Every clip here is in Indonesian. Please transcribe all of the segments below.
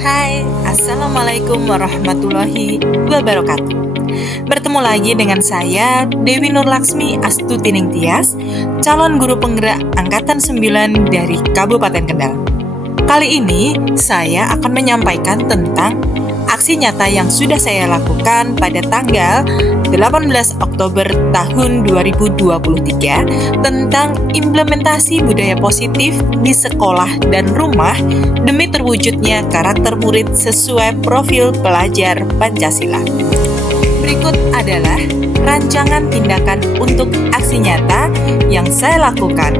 Hai, Assalamualaikum warahmatullahi wabarakatuh. Bertemu lagi dengan saya, Dewi Nurlaksmi Astuti Ningtyas, calon guru penggerak Angkatan 9 dari Kabupaten Kendal. Kali ini, saya akan menyampaikan tentang aksi nyata yang sudah saya lakukan pada tanggal 18 Oktober tahun 2023 tentang implementasi budaya positif di sekolah dan rumah demi terwujudnya karakter murid sesuai profil pelajar Pancasila. Berikut adalah rancangan tindakan untuk aksi nyata yang saya lakukan.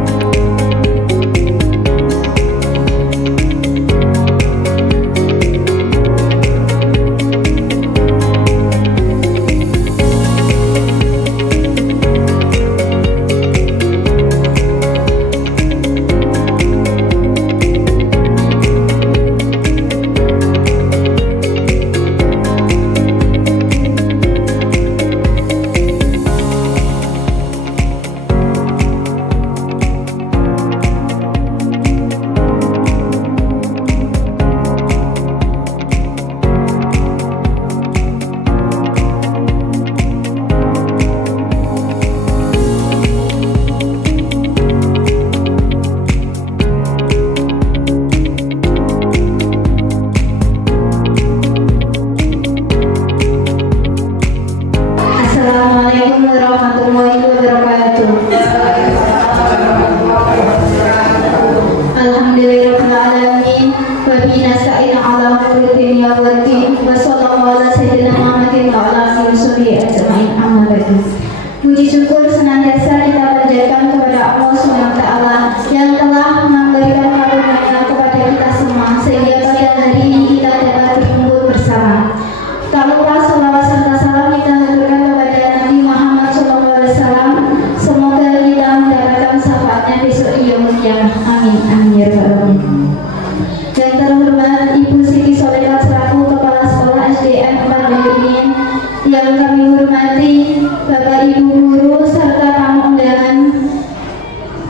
Assalamualaikum warahmatullahi wabarakatuh. Alhamdulillahirabbil alamin wa bihi nasta'inu 'ala umuri dunya waddin wa sallallahu ala sayyidina Muhammadin wa ala alihi washabihi ajma'in. Amma ba'du. Puji syukur senantiasa kita panjatkan kepada Allah Subhanahu wa taala yang telah memberikan karunia kepada kita semua sehingga pada hari ini kita dapat berkumpul bersama. Tak lupa selawat serta salam kita haturkan kepada Nabi Muhammad SAW. Semoga kita mendapatkan syafaatnya besok di yaumul qiyamah. Amin amin ya rabbal alamin. Yang terhormat Ibu Siti Solekat selaku Kepala Sekolah SDN 4 Bayurin, yang kami hormati Bapak Ibu guru serta tamu undangan.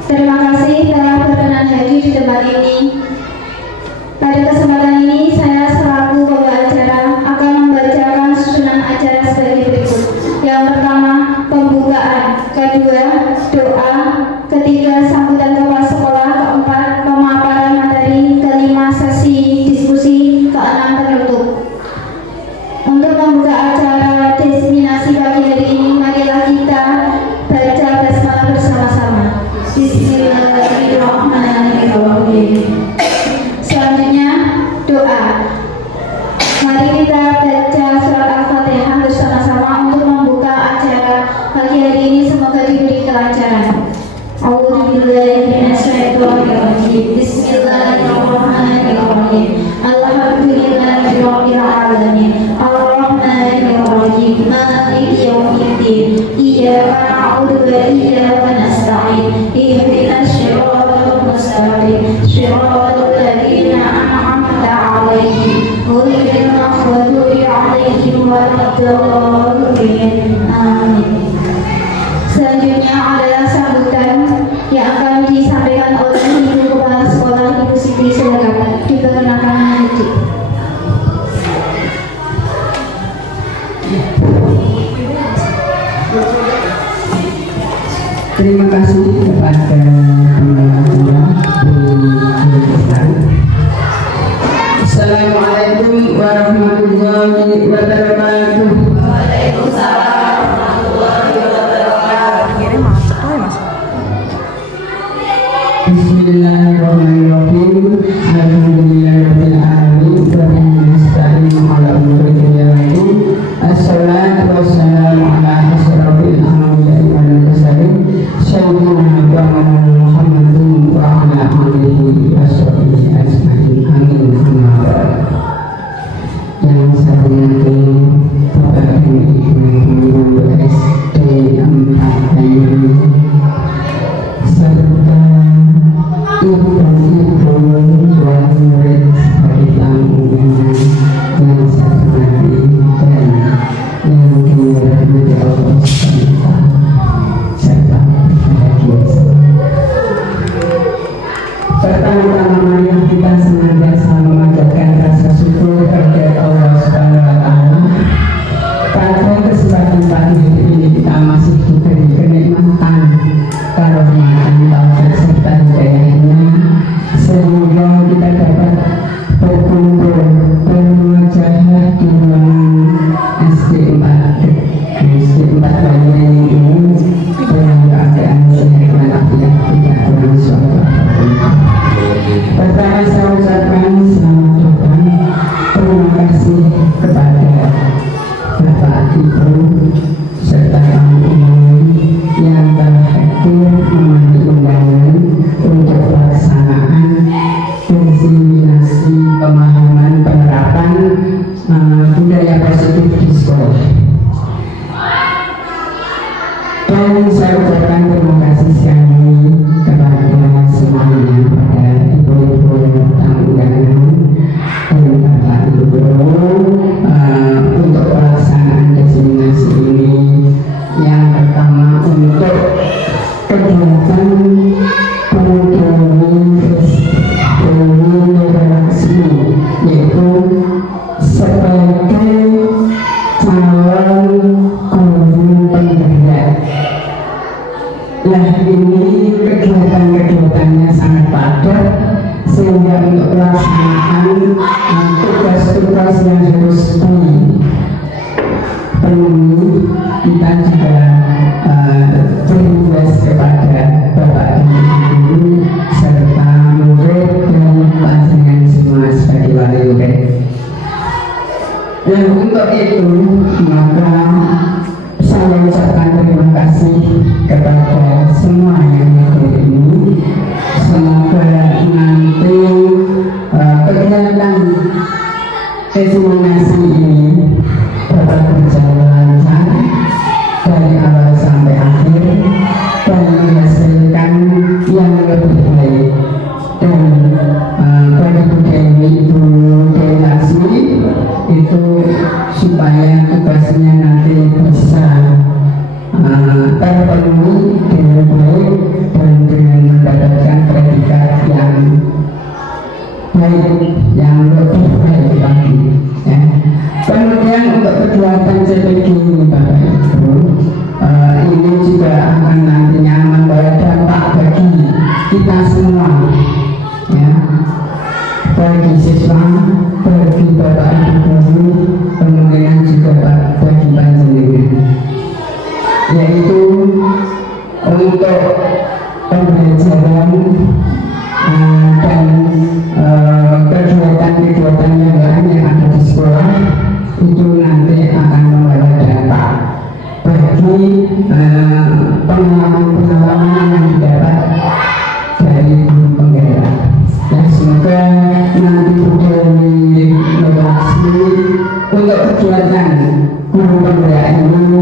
Terima kasih telah berkenan hadir di tempat ini. Pada kesempatan ini saya selaku pembawa acara akan membacakan susunan acara sebagai berikut. Yang pertama, pembukaan. Kedua, doa. Ketiga, sambutan kepala sekolah. Keempat, pemaparan materi. Kelima, sesi diskusi. Keenam, penutup. Untuk membuka acara destinasi pagi hari ini, marilah kita baca basmalah bersama-sama. Bismillahirrahmanirrahim. Selanjutnya, doa. Mari kita baca surat Al-Fatihah bersama-sama untuk membuka acara pagi hari ini. Semoga diberi kelancaran. A'udzubillahiminasyaitonirrajim. Bismillahirrahmanirrahim. Alhamdulillahirabbil alamin. Arrahmanirrahim. Maliki yaumiddin. Iyyaka na'budu wa iyyaka nasta'in. Ihdinas shiratal mustaqim. Shiratal ladzina an'amta 'alaihim ghairil maghdubi 'alaihim waladdallin. Amin. Selanjutnya adalah sambutan yang akan disampaikan oleh Ibu Kepala Sekolah Ibu Siti Solekat. Diperkenalkan Haji. Terima kasih kepada Assalamualaikum warahmatullahi wabarakatuh. Waalaikumsalam warahmatullahi wabarakatuh. Bismillahirrahmanirrahim. Alhamdulillahirabbil alamin. Wa bihi nasta'inu 'ala umuri dunya waddin. Assalatu wassalamu ala asyrafil anbiya'i wal mursalin sayyidina Muhammadin wa ala alihi washabihi ajma'in. Amin. Yang saya hormati Bapak dan Ibu guru SD 4 Bayurin serta ibu-ibu resmi, yaitu sebagai calon guru penggerak. Nah, ini kegiatan-kegiatannya sangat padat, sehingga untuk pelaksanaan tugas-tugas yang harus dipenuhi, kita juga berinvest kepada Bapak dan Ibu serta murid dan panjenengan semua sebagai wali murid. Dan untuk itu maka saya ucapkan terima kasih kepada semua yang hadir ini. Semoga nanti kegiatan eksaminasi ini dapat berjalan lancar dari awal sampai akhir dan menghasilkan yang lebih baik. Dan bagi Bu Dewi Laksmi itu supaya tugasnya nanti bisa terpenuhi dengan baik dan dengan mendapatkan predikat yang baik, yang lebih baik lagi, ya. Kemudian untuk kegiatan CPG ini Bapak Ibu, ini juga akan nantinya membawa dampak bagi kita semua, ya, bagi siswa, bagi Bapak Ibu guru, kemudian juga bagi panjenengan, yaitu untuk pembelajaran dan kegiatan-kegiatan yang lain yang ada di sekolah itu nanti akan membawa dampak bagi pengalaman-pengalaman yang didapat dari guru penggerak. Ya, semoga nanti Bu Dewi Laksmi untuk kegiatan guru penggerak ini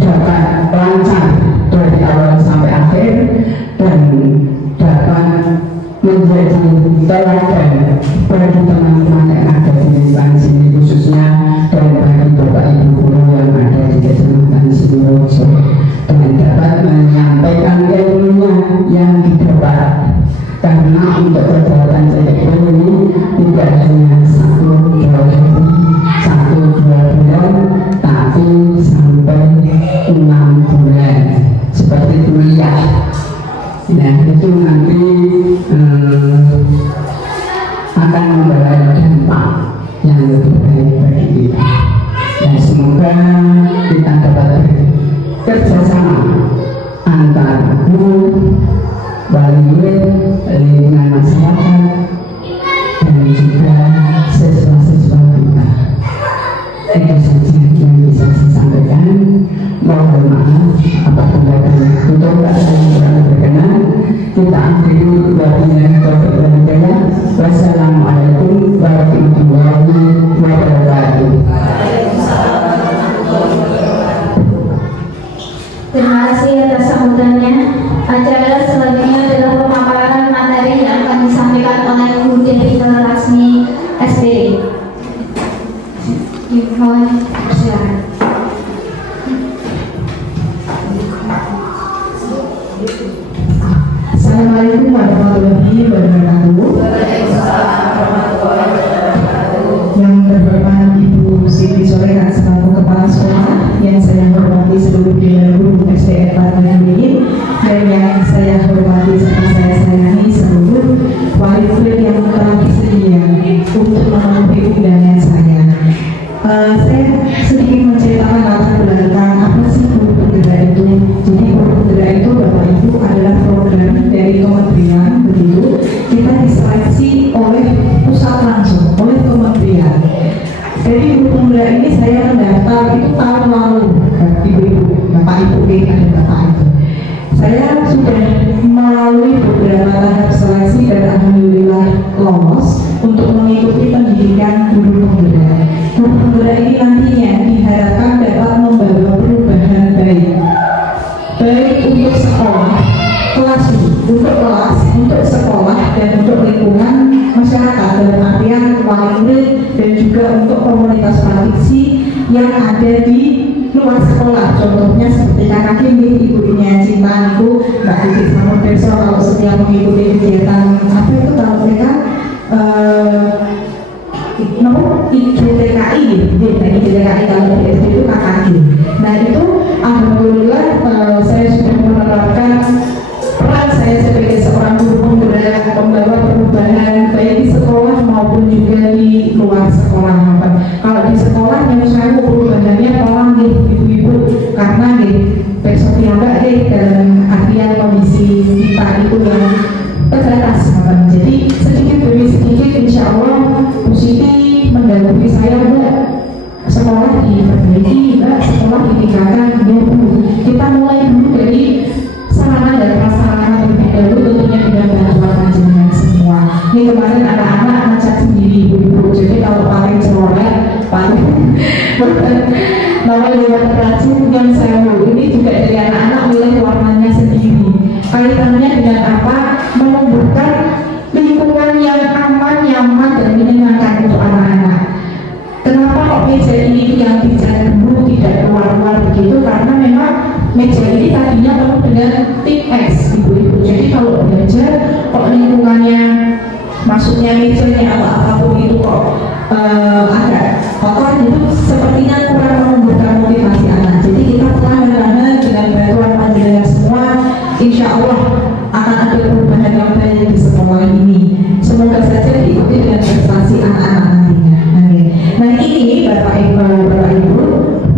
dapat lancar dari awal sampai akhir dan dapat menjadi teladan bagi teman-teman yang ada di instansi ini, khususnya dan bagi Bapak Ibu guru yang ada di Kecamatan Sidoarjo, dan dapat menyampaikan ilmunya yang didapat. Karena untuk kegiatan CPG ini tidak hanya 1-2 hari, 1-2 bulan, tapi sampai 6 bulan seperti kuliah. Nah, itu nanti akan membawa dampak yang lebih baik bagi kita. Dan semoga kita dapat kerjasama antara guru, wali murid, lingkungan masyarakat, dan juga siswa-siswa kita. Itu saja yang bisa saya sampaikan. Mohon maaf apabila ada tutur kata yang kurang berkenan. Kita akhiri wabillahi taufiq wal hidayah. Wassalamualaikum warahmatullahi wabarakatuh. Terima kasih atas sambutannya. Acara selanjutnya adalah pemaparan materi yang akan disampaikan oleh Bu Dewi Laksmi SPD. Mohon persilakan. Assalamualaikum warahmatullahi wabarakatuh. Yang terhormat Ibu Siti Soleha selaku Kepala Sekolah, yang saya hormati seluruh jajaran guru SDN Parahyangan, dan yang saya hormati serta saya sayangi seluruh wali murid yang telah bersedia untuk memenuhi undangan saya. Saya sedikit menceritakan latar belakang apa sih guru penggerak itu. Jadi guru penggerak itu Bapak Ibu adalah program dari kementerian, begitu. Kita diseleksi oleh pusat langsung, oleh kementerian. Jadi guru penggerak ini saya mendaftar itu tahun lalu, Ibu-ibu, Bapak Ibu, dan Bapak Ibu. Saya sudah melalui beberapa tahap seleksi dan alhamdulillah lolos untuk mengikuti pendidikan guru penggerak. Guru penggerak ini nantinya diharapkan dapat membawa perubahan baik untuk sekolah, untuk kelas, untuk sekolah, dan untuk lingkungan masyarakat dalam artian wali murid dan juga untuk komunitas praktisi yang ada di luar sekolah. Contohnya seperti kakak Kimi, ibunya Cinta itu Mbak Titik Samuderso, kalau setiap mengikuti kegiatan apa itu kalau mereka IGTKI, IGTKI kalau di SD itu KKG. Nah itu alhamdulillah saya sudah menerapkan peran saya sebagai seorang guru penggerak, pembawa perubahan baik di sekolah maupun juga di luar sekolah. Kalau di sekolah yang saya perubahannya tolong deh ibu-ibu, karena deh besok mbak deh dalam artian kondisi kita itu yang terbatas. Jadi sedikit demi sedikit insya Allah Bu Siti mendahului saya, mbak sekolah diperbaiki, mbak sekolah ditingkatkan. Kita mulai dulu dari sarana dan prasarana terlebih dahulu, tentunya dengan bantuan panjenengan semua. Ini kemarin anak-anak ngecek sendiri ibu-ibu, jadi kalau pakai celoret, pakai namanya warna racun yang sewu, ini juga dari anak-anak milih warnanya sendiri. Kaitannya dengan apa? Menumbuhkan lingkungan yang aman, nyaman, dan menyenangkan untuk anak-anak. Kenapa kok meja ini yang bicara dulu tidak keluar-keluar begitu? Karena memang meja ini tadinya penuh dengan tip X, ibu-ibu. Jadi kalau belajar, kok lingkungannya, maksudnya mejanya atau apapun itu kok agak kotor, itu sepertinya kurang menumbuhkan motivasi anak. Jadi kita perlahan-lahan dengan bantuan panjenengan semua, insya Allah akan ada perubahan yang baik di sekolah ini. Semoga saja diikuti dengan prestasi anak-anak nantinya. Nah ini Bapak Ibu,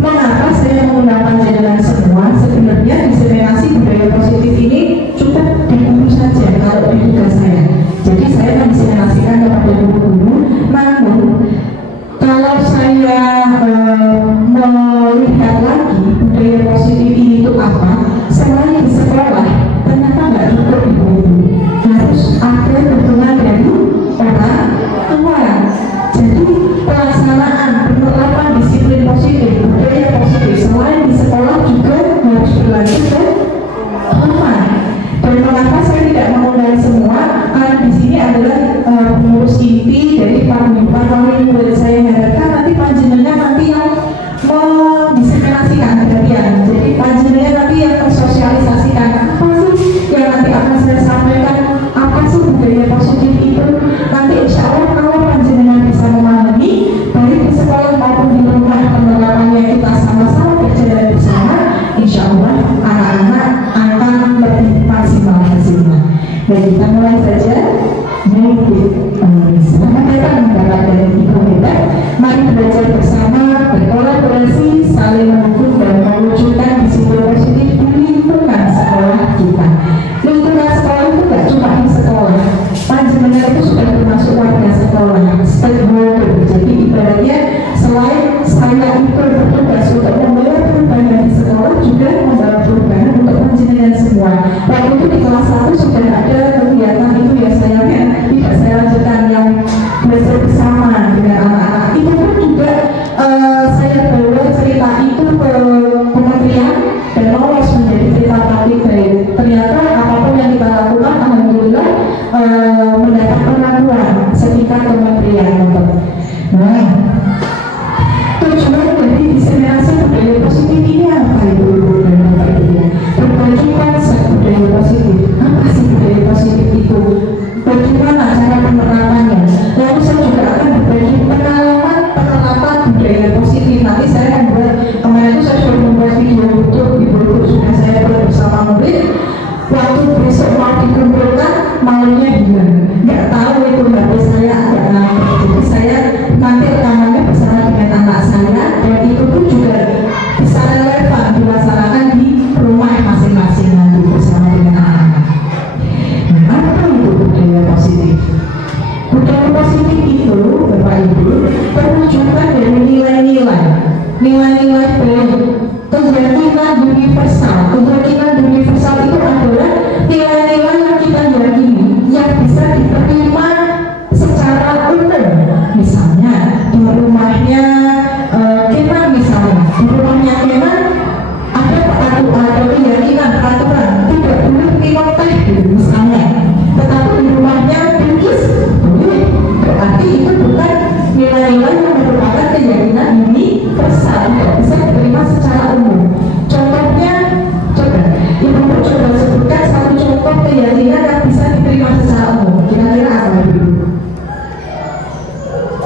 mengapa saya mengundang panjenengan semua? Sebenarnya diseminasi budaya positif ini cukup diguru saja kalau di tugas saya. Jadi saya mendiseminasikan kepada guru-guru, namun kalau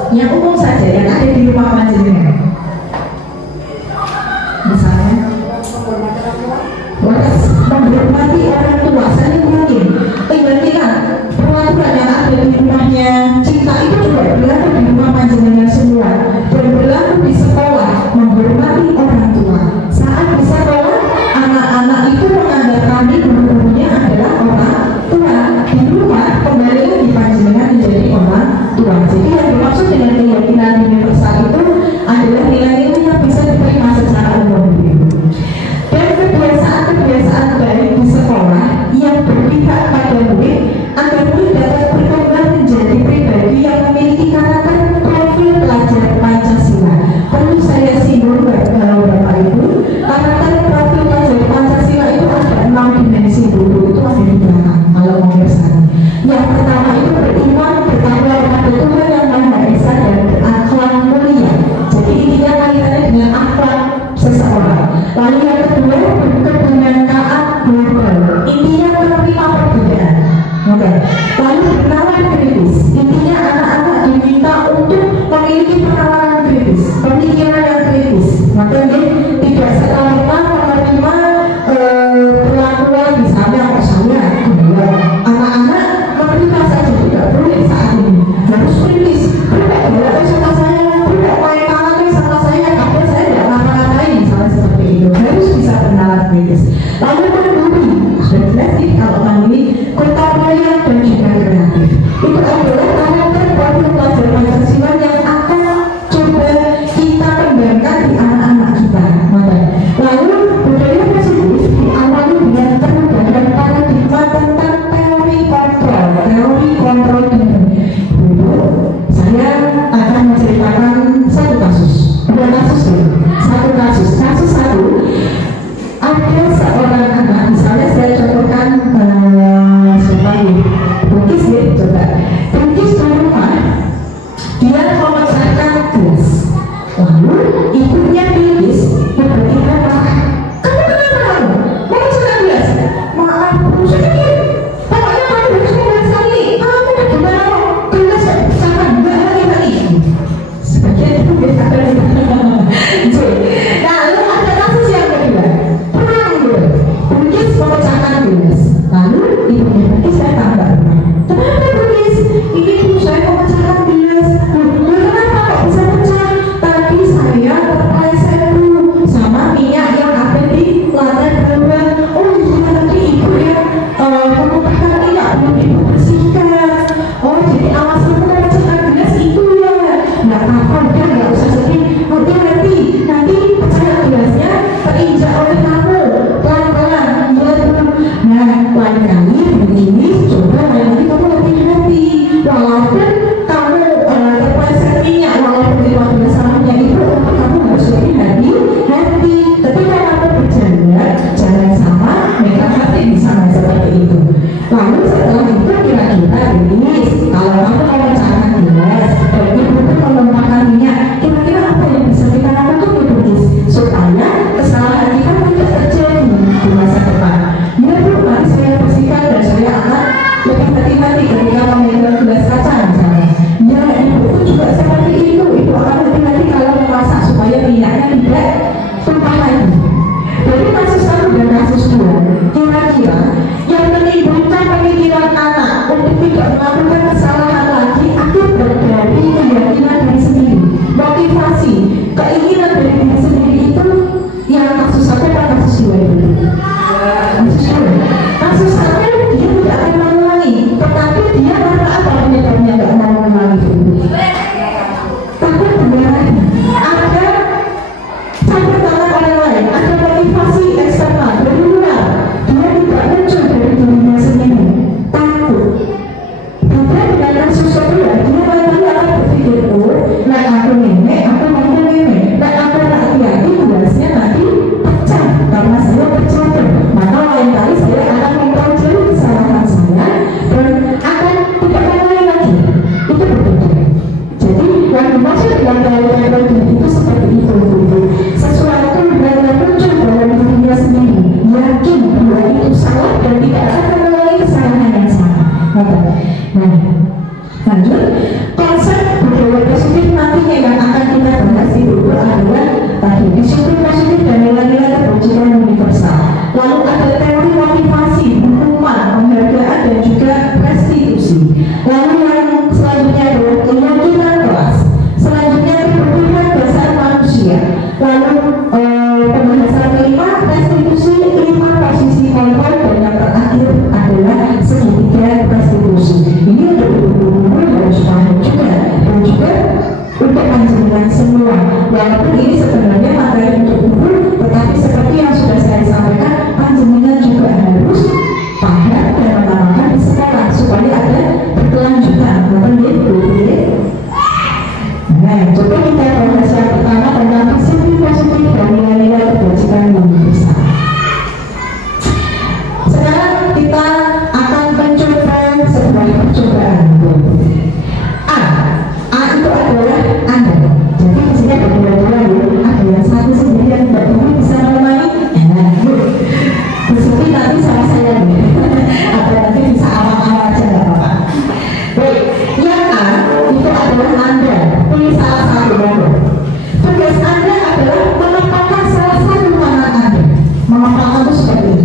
yang umum saja yang ada di rumah panjenengan. Misalnya, menghormati orang tua, saling mungkin. Ingat peraturan yang ada di rumahnya Cinta itu juga berlaku di rumah panjenengan semua, dan berlaku di sekolah. Menghormati orang tua. Saat di sekolah, anak-anak itu menganggap kami guru-gurunya adalah orang tua. Di rumah kembali lagi panjenengan menjadi orang tua. Jadi yang dimaksud dengan keyakinan universal itu adalah nilai-nilai yang bisa diterima secara umum. Dan kebiasaan-kebiasaan baik di sekolah yang berpihak pada murid agar murid dapat berkembang menjadi pribadi yang memiliki karakter profil pelajar Pancasila. Perlu saya singgung Bapak Ibu, karakter profil pelajar Pancasila itu ada 6 dimensi dulu, itu ada di belakang kalau mau bersama. Yang pertama itu beriman, bertakwa kepada Tuhan yang Maha Esa dan berakhlak mulia. Jadi intinya kaitannya dengan akhlak seseorang. Lalu yang kedua berkebinekaan global, intinya menerima perbedaan. Oke. Lalu bernalar kritis, intinya anak-anak diminta untuk memiliki penalaran kritis, pemikiran yang kritis. Maka tidak serta-merta menerima perlakuan misalnya saya anak-anak menerima saja, tidak boleh saat ini harus kritis. Tidak boleh sama saya, tidak main tangannya sama saya, tapi saya tidak ngapa-ngapain misalnya seperti itu. Harus bisa bernalar kritis. Lalu mandiri, sudah jelas kalau mandiri, berkarya dan juga kreatif. Itu adalah karakter profil pelajar Pancasila yang akan coba kita kembangkan di anak-anak kita. Lalu budaya positif diawali dengan perubahan paradigma tentang teori kontrol diri. Dulu saya akan menceritakan satu kasus. Kasus satu. Ada seorang anak, misalnya saya contohkan siapa ini? Bukis ya, coba. Bukis di rumah, dia memecahkan gelas. Lalu ibunya Bukis tiba-tiba marah. Kamu kenapa kamu? Memecahkan gelas? Maaf, sedikit. Pokoknya kamu harus memecahkan sekali. Kamu bagaimana gelas pecahkan? Lagi. Sebagian itu biasa ada. Nah, lalu ada kasus yang kedua. Bukis memecahkan gelas. Lalu ibunya Bukis datang ke rumah. Kenapa Bukis? Ini ibu saya memecahkan gelas. Kenapa kok bisa pecah? Tadi saya terpleset sama minyak yang ada di lantai bawah. Oh iya, tadi ibu yang menumpahkan minyak belum ibu bersihkan. Oh jadi alasan memecahkan gelas itu ya. Nggak apa-apa, udah nggak usah sedih. Hati-hati, nanti pecahan gelasnya terinjak oleh kamu. Pelan-pelan, ya tuh. Nah, lain kali begini, coba lain kali kamu hati-hati. Walaupun kamu terpleset minyak, walaupun di luar biasanya itu, kamu harus lebih hati-hati. Ketika kamu berjalan, jalan sama, mereka hati misalnya seperti itu. Lalu setelah itu kira-kira ini, kalau kamu mau pecahkan gelas, dan ibu mau menumpahkan minyak, kira-kira apa yang bisa kita lakukan supaya kesalahan kita tidak terjadi di masa depan. Ya Bu, mari saya bersihkan dan saya akan lebih hati-hati ketika memegang gelas kaca misalnya. Ya ibu pun juga seperti itu, ibu akan hati-hati kalau memasak supaya minyaknya tidak tumpah lagi. Dari kasus 1 dan kasus 2, kira-kira yang menimbulkan pemikiran anak untuk tidak melakukan kesalahan lagi akibat dari keyakinan diri sendiri, motivasi, keinginan dari diri sendiri itu yang kasus 1 dan kasus 2 itu. Kasus 1 dia tidak akan mengulangi, tetapi dia karena apa penyebabnya tidak mau mengulangi itu? Takut beneran ada campur tangan orang lain, ada motivasi eksternal dari luar, dia tidak muncul dari dirinya sendiri, takut. Bukan dengan kasus kedua, dia akan berpikir, oh, nah aku nenek, aku mau nenek, nah aku hati-hati gelasnya nanti pecah karena saya terjatuh. Maka lain kali saya akan mempelajari kesalahan saya dan akan tidak mengulangi lagi. Itu berbeda. Jadi yang dimaksud dengan gaya itu seperti itu. Sesuatu yang muncul dalam dirinya sendiri, yakin bahwa itu salah dan tidak akan mengulangi kesalahan yang sama. Nah, lanjut konsep budaya positif untuk panjenengan semua. Walaupun ini sebenarnya materi untuk guru, tetapi seperti yang sudah saya sampaikan, panjenengan juga harus paham dan mengamalkan di sekolah supaya ada berkelanjutan. Nah, coba kita bahas yang pertama tentang positif dan nilai-nilai kebajikan yang besar. Sekarang kita akan mencoba sebuah percobaan. A itu adalah Anda. Jadi di sini ada dua-dua, ada yang satu sendiri yang tidak bisa menemani. Di sini nanti sama saya nih. Atau nanti bisa awal-awal aja nggak apa-apa. Baik, yang A itu adalah Anda. Pilih salah satu dulu. Tugas Anda adalah menempatkan salah satu tangan Anda. Menempatkan itu seperti ini.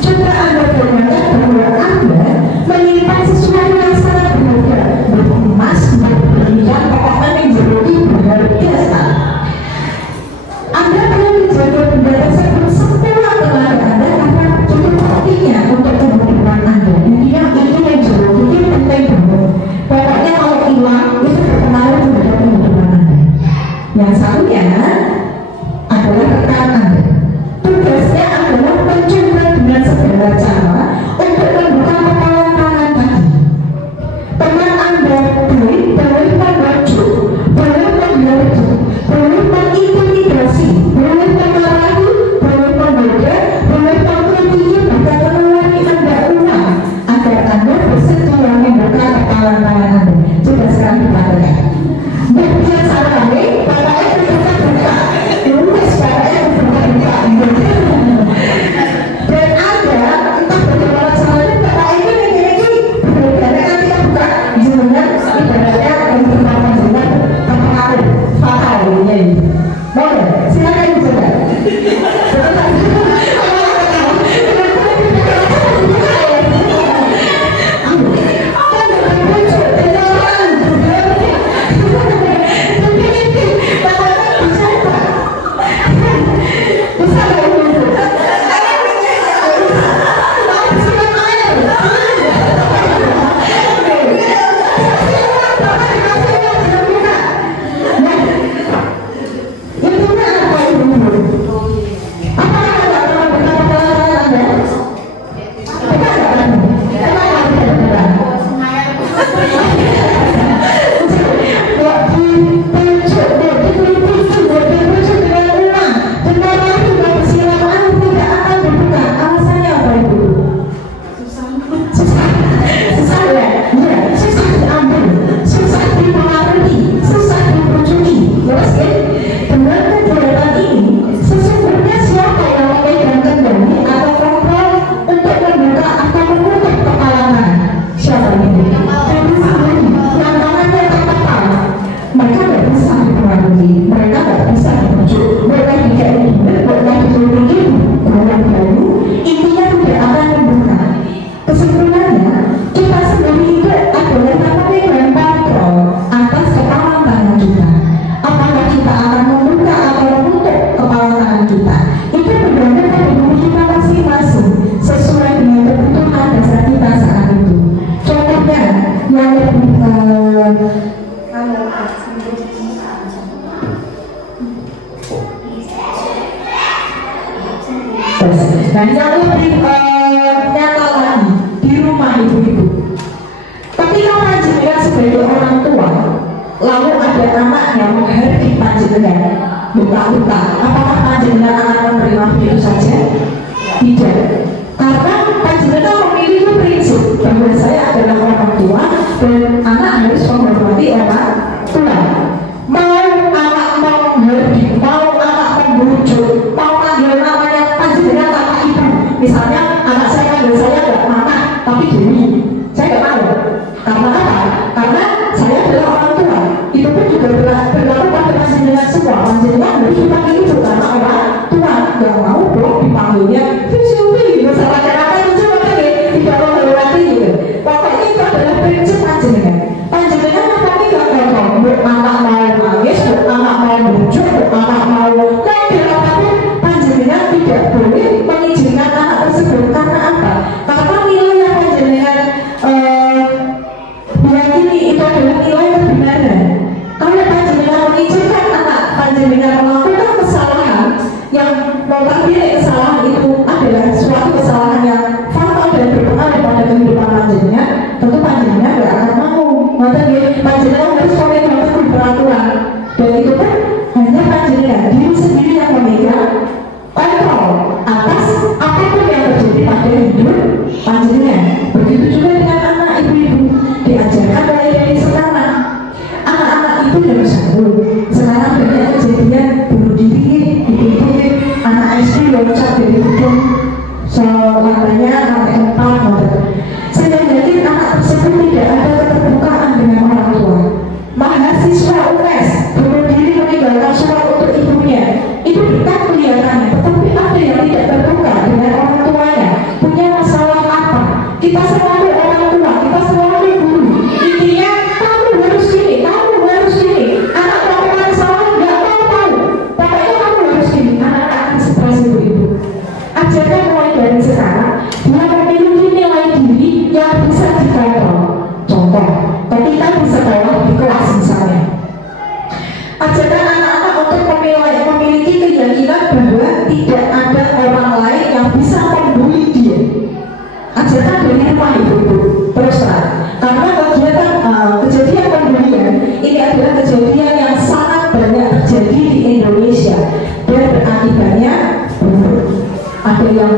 Coba Anda bayangkan bahwa Anda menyimpan sesuatu yang sangat berharga, beremas, berlian, pokoknya yang jadi berharga sekali. Anda perlu menjaga benda tersebut sempurna tenaga Anda karena cukup pentingnya untuk kehidupan Anda. Intinya ini yang jadi penting banget. Pokoknya kalau hilang itu berpengaruh terhadap kehidupan Anda. Yang satunya adalah rekan Anda. Tugasnya adalah mencoba dengan segala cara untuk membuka kepalan tangan tadi. Teman Anda boleh membaca, boleh menghargai, boleh mengintimidasi, boleh memarahi, boleh membodoh, boleh mengkritik, bahkan menemani Anda ulang agar Anda bersedia membuka kepalan tangan Anda. Coba sekarang dipraktekkan. Berbicara sama kami, bapaknya berbuka-buka, lulus bapaknya berbuka-buka. Dan Anda entah bagaimana caranya bapak ini memiliki berbeda kita buka jenengan ibaratnya yang berkata jenengan terpengaruh fatal ini. Boleh, silakan dicoba. Dan yang lebih nyata lagi di rumah ibu-ibu. Ketika panjenengan sebagai orang tua, lalu ada anak yang menghargai panjenengan, buka-buka, apakah panjenengan akan menerima begitu saja? Tidak. Karena panjenengan memiliki prinsip bahwa saya adalah orang tua dan anak harus menghormati orang tua. Mau anak mau menghargai, mau anak membujuk, mau panggil namanya panjenengan kakak ibu. Misalnya anak saya panggil saya nggak mama tapi Dewi, saya nggak mau. Karena apa? Karena saya adalah orang tua. Itu pun juga berlaku pada panjenengan semua. Panjenengan harus dipanggil ibu karena orang tua. Yang mau belum dipanggilnya Fisyufi, misalnya apa itu coba tidak menghormati gitu. Pokoknya itu adalah prinsip panjenengan. Panjenengan tapi nggak panjenengan melakukan kesalahan yang notabene kesalahan itu adalah suatu kesalahan yang fatal dan berpengaruh pada kehidupan panjenengan, tentu panjenengan tidak akan mau. Makanya panjenengan harus memegang teguh peraturan, dan itu pun hanya panjenengan diri sendiri yang memegang kontrol atas apapun yang terjadi pada hidup panjenengan. Begitu juga dengan anak ibu-ibu, diajarkan dari sekarang. Anak-anak itu harus tahu. Sekarang banyak kejadian bunuh diri, ibu-ibu anak SD loncat dari gedung lantainya lantai 4, saya yakin anak tersebut tidak ada keterbukaan dengan orang tua. Mahasiswa UNES bunuh diri meninggalkan surat untuk ibunya, itu dekat kelihatannya, tetapi ada yang tidak terbuka dengan orang tuanya. Punya masalah apa? Kita selalu orang tua, kita selalu guru. Intinya kamu harus gini, kamu harus gini. Anak melakukan salah nggak mau tahu, pokoknya kamu harus gini. Anak-anak akan stres ibu-ibu. Ajarkan mulai dari sekarang, dia memiliki nilai diri yang bisa dikontrol. Contoh, ketika di sekolah di kelas misalnya, ajarkan anak-anak untuk memiliki keyakinan bahwa tidak ada orang lain yang bisa membuli dia. Ajarkan dari rumah ibu-ibu terus terang, karena kejadian pembulian ini adalah kejadian yang sangat banyak terjadi di Indonesia dan berakibatnya buruk. Ada yang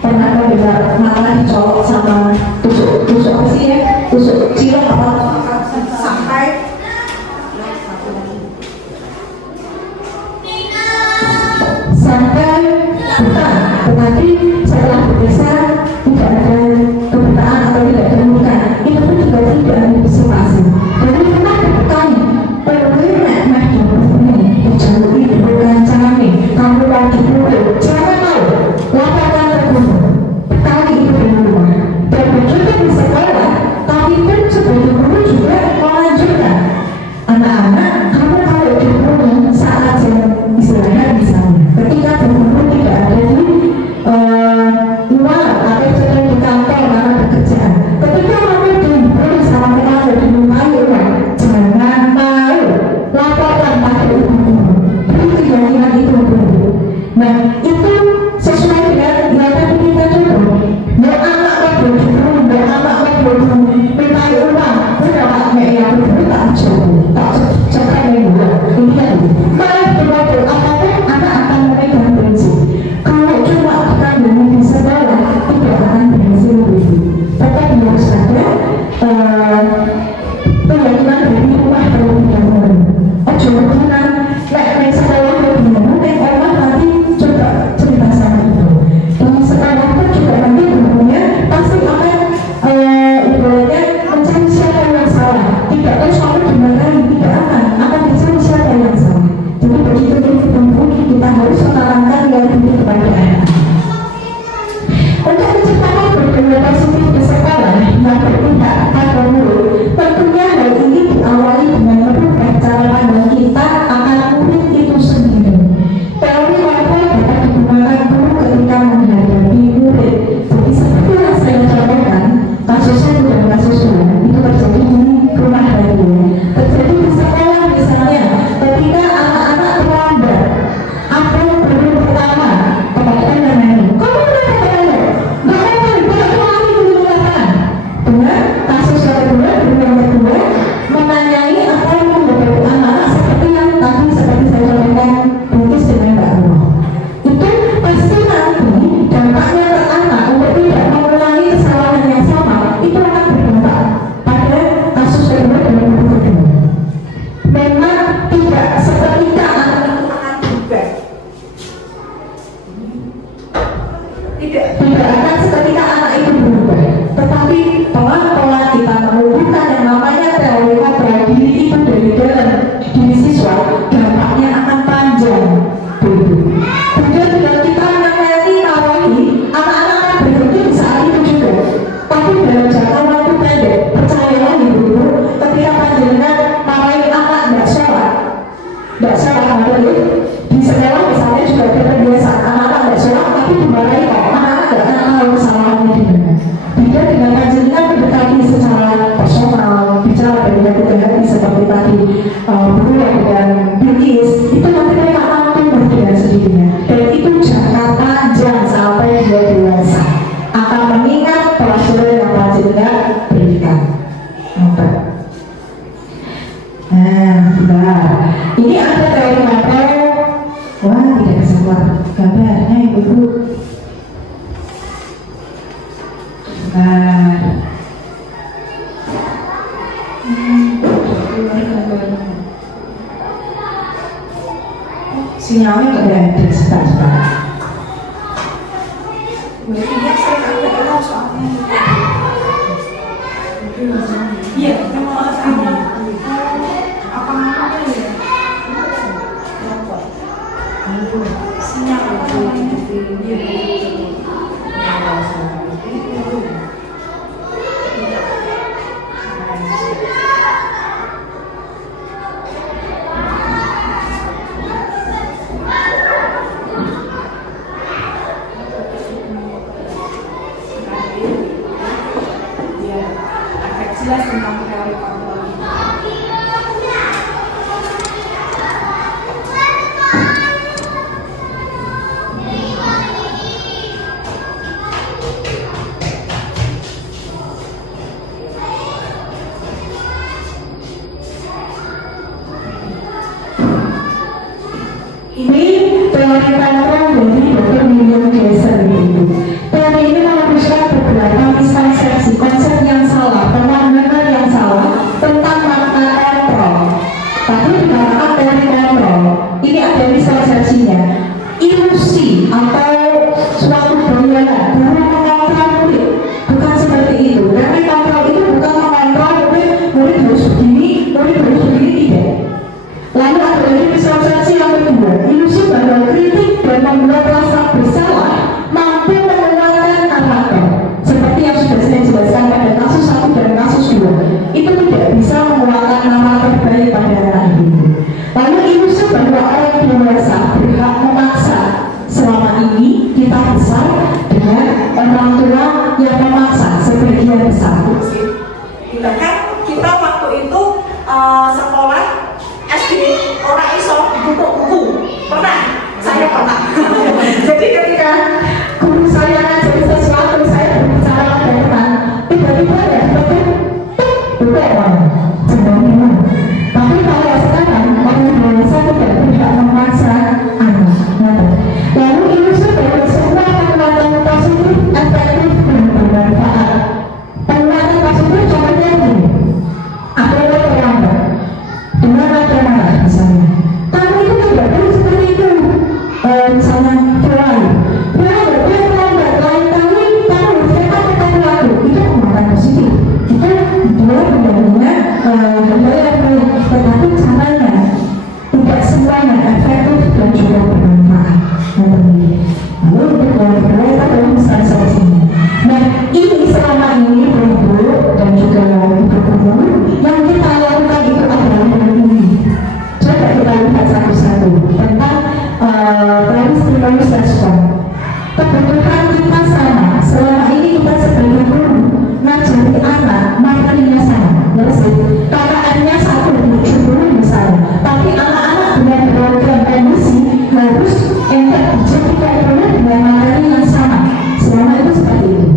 pernah mendengar malah dicolok sama tusuk apa sih ya, tusuk cilok apa sampai bukan, tetapi setelah berpisah tidak ada kebutaan atau tidak ditemukan, itu pun juga tidak antisipasi. Jadi pernah bertanya, perlunya mah dijauhi bukan caranya, kamu mau dipukul, jangan mau, laporkan terbunuh. Kali itu di rumah, dan begitu di sekolah, kami pun sebagai guru juga melanjutkan anak-anak, kamu kalau dibunuh saat jam istirahat misalnya, ketika dibunuh tidak ada di luar atau sedang di kantor karena pekerjaan, ketika kamu dibunuh sama kamu dilukai uang, jangan mau, laporkan pada ibu guru. Beri keyakinan itu dulu. Nah itu sesuai dengan yang tadi kita coba. Mau anak mau dibunuh, mau anak mau minta uang, sudah anaknya yang berburu tak jauh, tak cepat membuat. Ini kan, malah berbuat apapun anak akan memegang prinsip. Kalau cuma akan di sekolah tidak akan berhasil begitu. Tetapi harus ada keyakinan dari rumah terlebih dahulu. Ojo kemudian naik sekolah lebih dahulu, naik rumah nanti coba cerita sama ibu. Di sekolah pun juga nanti gurunya pasti akan ibaratnya mencari siapa yang salah. Tidak terus kamu dimarahi, tidak akan dicari siapa yang salah. Jadi begitu kita harus menanamkan nilai diri kepada anak. Untuk menciptakan budaya positif di sekolah yang berpihak pada murid, tentunya hal ini diawali dengan merubah cara pandang kita akan murid itu sendiri. Teori manual dapat digunakan guru ketika menghadapi murid. Jadi seperti yang saya contohkan, kasusnya bukan kasus lain, itu terjadi di rumah tadi. Terjadi di sekolah misalnya, ketika anak-anak terlambat atau baru pertama, kemudian namanya, kamu kenapa terlambat? Nggak apa-apa, buat lari dulu ke lapangan. Benar, kasus kedua, menanyai apa yang menghadapi anak-anak seperti yang tadi seperti saya contohkan bungkus dengan Mbak Ruh. Itu pasti nanti dampaknya ke anak untuk tidak mengulangi kesalahan yang sama, itu akan berdampak pada kasus kedua dan kedua. Memang tidak seketika anak itu akan berubah. Tidak akan seketika anak itu berubah, tetapi pelan-pelan kita menumbuhkan yang namanya teori bela diri itu dari dalam diri siswa, dampaknya akan panjang. Kemudian dengan kita menangani anak-anak akan berhenti di saat itu juga, tapi dalam jangka waktu pendek. Percayalah ibu-ibu, ketika panjenengan marahin anak tidak sholat di sekolah misalnya juga ada kebiasaan anak-anak tidak sholat tapi dimarahi kok, anak-anak tidak akan tahu kesalahannya di mana. Beda dengan panjenengan mendekati secara personal, bicara dari hati ke hati seperti tadi Bro dan Bilkis, itu Ini ada teori makro. Wah, tidak bisa keluar gambarnya ibu. Nah, sinyalnya nggak ada sebentar. Iya, memang apa namanya ya? Sinyal jelas tentang teori kontrol. Ini teori kontrol dari Dr. William Glasser itu. Teori ini merumuskan beberapa miskonsepsi, konsep yang salah, pemahaman yang salah tentang makna kontrol. Tapi dikatakan teori kontrol ini ada miskonsepsinya, ilusi atau suatu bayangan bahwa mengontrol murid. Bukan seperti itu. Teori kontrol itu bukan mengontrol murid harus begini, murid harus begini, tidak. Lalu ada lagi miskonsepsi yang kedua, ilusi bahwa kritik dan membuat rasa bersalah mampu menguatkan narator. Seperti yang sudah saya jelaskan pada kasus 1 dan kasus 2, itu tidak bisa menguatkan narator baik pada anak itu. Lalu ilusi bahwa orang dewasa berhak memaksa. Selama ini kita besar dengan orang tua yang memaksa sebagian besar. Bahkan kita waktu itu sekolah SD orang iso buku pernah, saya pernah. Jadi ketika guru saya ngajari sesuatu, saya berbicara pada teman, tiba-tiba ya buku orang cenderung. Tapi kalau sekarang orang dewasa tidak berhak memaksa anak. Lalu ilusi bahwa semua penguatan positif efektif dan bermanfaat. Penguatan positif contohnya ini, apa yang terlambat dengan ada marah misalnya. Tapi itu tidak perlu seperti itu. Misalnya pulang dia terlambat lain-kali, tapi mereka tetap laku. Itu penguatan positif. Itu dia benarnya hal yang baik, tetapi caranya tidak semuanya efektif dan juga bermanfaat. Lalu untuk kita belum bisa selesainya. Nah, ini selama ini Ibu dan juga Ibu yang kita lakukan itu adalah ini. Coba kita lihat satu-satu tentang teori stimulus respon. Kebutuhan kita sama. Selama ini kita sebagai guru ngajari anak materinya sama. KKN-nya 170 misalnya. Tapi anak-anak dengan program emisi harus dijadikan dengan materi yang sama. Selama itu seperti itu.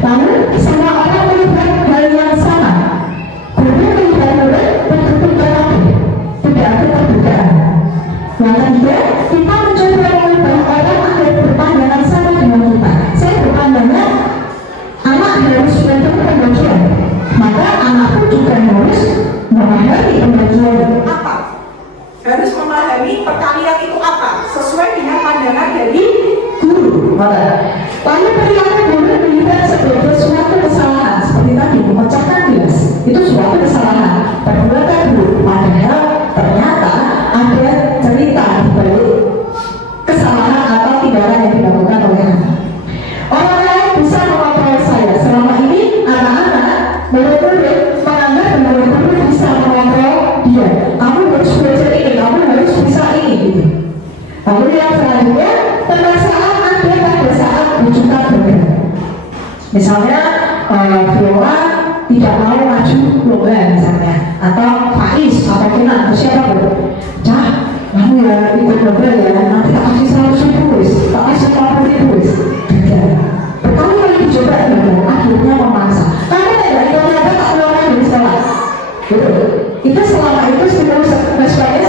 Lalu semua orang melihat hal yang sama. Guru melihat murid bertutur kata tidak ada perbedaan. Yang ketiga, kita mencoba mengubah orang agar berpandangan sama dengan kita. Saya berpandangan anak harus bentuk pembagian, maka anak pun juga harus memahami pembagian Apa? Harus memahami perkalian itu apa? Sesuai dengan pandangan dari guru. Lalu perilaku guru dilihat sebagai suatu kesalahan, seperti tadi memecahkan gelas itu suatu kesalahan. Perbuatan guru, padahal ternyata ada cerita di balik kesalahan atau tindakan yang dilakukan oleh anak. Orang lain bisa mengontrol saya. Selama ini anak-anak murid-murid menganggap bahwa guru bisa mengontrol dia. Kamu harus belajar ini, kamu harus bisa ini, gitu. Lalu yang selanjutnya, perasaan ada pada saat berjuta bergerak. Misalnya Viola tidak mau maju lomba misalnya, atau Faiz atau Kina atau siapa pun, Cah, kamu ya ikut lomba ya, nanti tak kasih 100.000, tak kasih 40.000. Berkali-kali dicoba akhirnya memaksa. Kamu tidak ikut lomba, tak keluar dari sekolah. Itu selama itu stimulus respon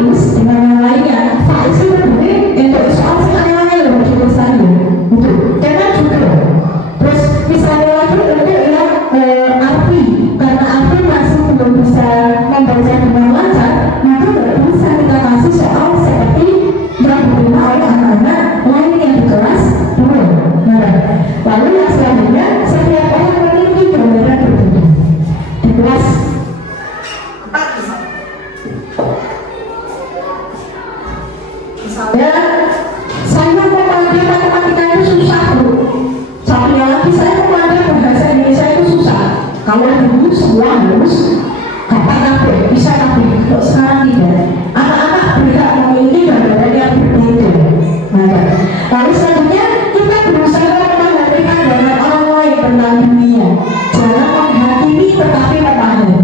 Faiz dengan yang lainnya. Faiz itu berbeda untuk soal sekarang loh jurusannya itu jangan juga. Terus misalnya lagi untuk yang Arfi, karena Arfi masih belum bisa membaca dengan lancar, maka nggak bisa kita kasih soal seperti yang diterima oleh anak-anak lain yang di kelas 2. Nah, lalu yang selanjutnya setiap orang memiliki gambaran berbeda di kelas 4 misalnya saya memandang matematika itu susah Bu, satunya lagi saya memandang bahasa Indonesia itu susah. Kalau dulu semua harus gampang kabeh, bisa kabeh. Kok sekarang tidak? Anak-anak berhak memiliki gambaran yang berbeda. Nah, lalu selanjutnya kita berusaha memahami pandangan orang lain tentang dunia. Jangan menghakimi tetapi memahami.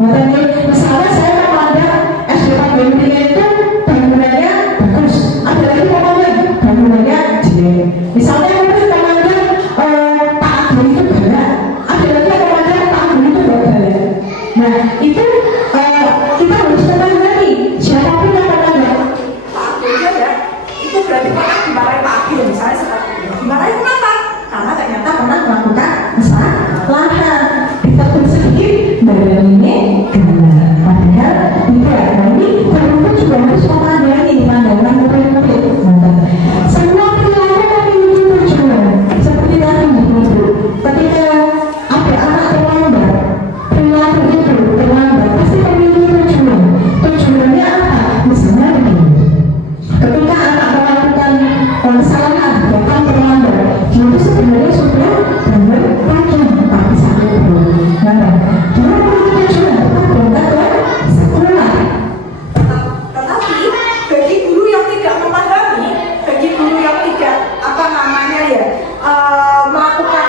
Makanya misalnya saya memandang S4 Bandung itu bangunannya bagus, ada lagi memandang bangunannya jelek. Misalnya mungkin memandang Pak Ageng itu galak, ada lagi memandang Pak Ageng itu gak galak. Nah itu kita harus memahami siapapun yang memandang Pak Ageng ya, itu berarti pernah dimarahin Pak Ageng misalnya seperti itu. Dimarahin kenapa? Karena ternyata pernah melakukan kesalahan. Ditegur sedikit badan ini galak, padahal tidak. Nah ini guru juga harus memandang pandangan murid-murid. Semua perilaku memiliki tujuan. Seperti tadi Bu, ketika ada anak terlambat, perilaku itu terlambat pasti memiliki tujuan. Tujuannya apa? Misalnya begini, ketika anak melakukan kesalahan datang terlambat, dia itu sebenarnya sudah bangun pagi tapi sampai belum. Nah, dia memiliki tujuan tetap berangkat ke sekolah. Tetapi bagi guru yang tidak memahami, bagi guru yang tidak melakukan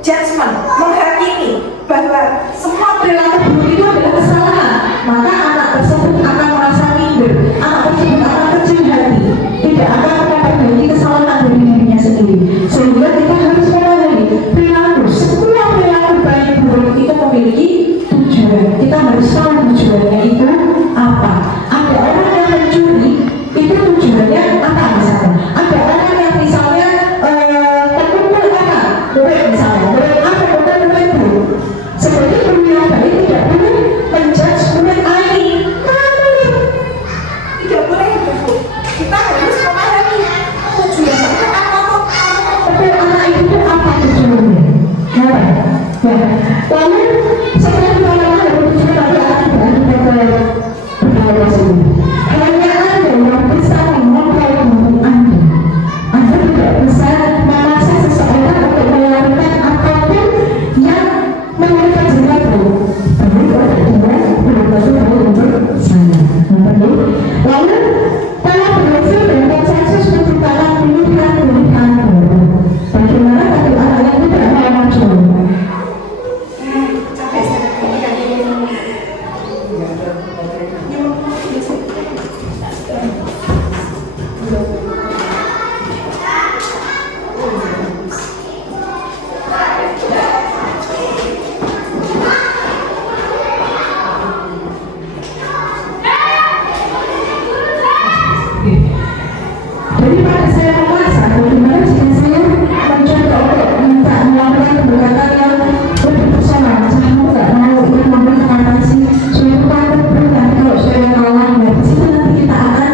judgment, menghakimi bahwa semua perilaku guru itu adalah kesalahan, maka anak tersebut akan merasa minder, anak tersebut akan kecil hati, tidak akan memperbaiki kesalahan dari dirinya sendiri. Sehingga kita harus memahami perilaku, semua perilaku baik buruk itu memiliki tujuan. Kita harus tahu tujuannya itu apa. Ada orang yang mencuri, itu tujuannya apa misalnya? Ada orang yang misalnya terkumpul anak, murid misalnya, murid A terkumpul murid B. Seperti guru yang baik tidak boleh menjudge murid lain. Tidak boleh itu. Kita harus memahami tujuannya itu apa kok. Tapi anak itu apa tujuannya? Nah, ya. Lalu setelah kita memahami tujuan tadi akan beralih ke sini. Hanya Anda yang bisa mengontrol diri Anda. Anda tidak bisa memaksa seseorang untuk melakukan apapun yang mereka jelas belum tentu untuk sana. Lalu telah berhasil dan konsensus menciptakan pilihan-pilihan baru. Bagaimana bagi anak yang tidak mau maju? Daripada saya memaksa, bagaimana jika saya mencoba untuk minta melakukan pendekatan yang lebih personal? Saya nggak mau ingin memberikan kasih suatu takut berat kalau saya kalah, ya pasti nanti kita akan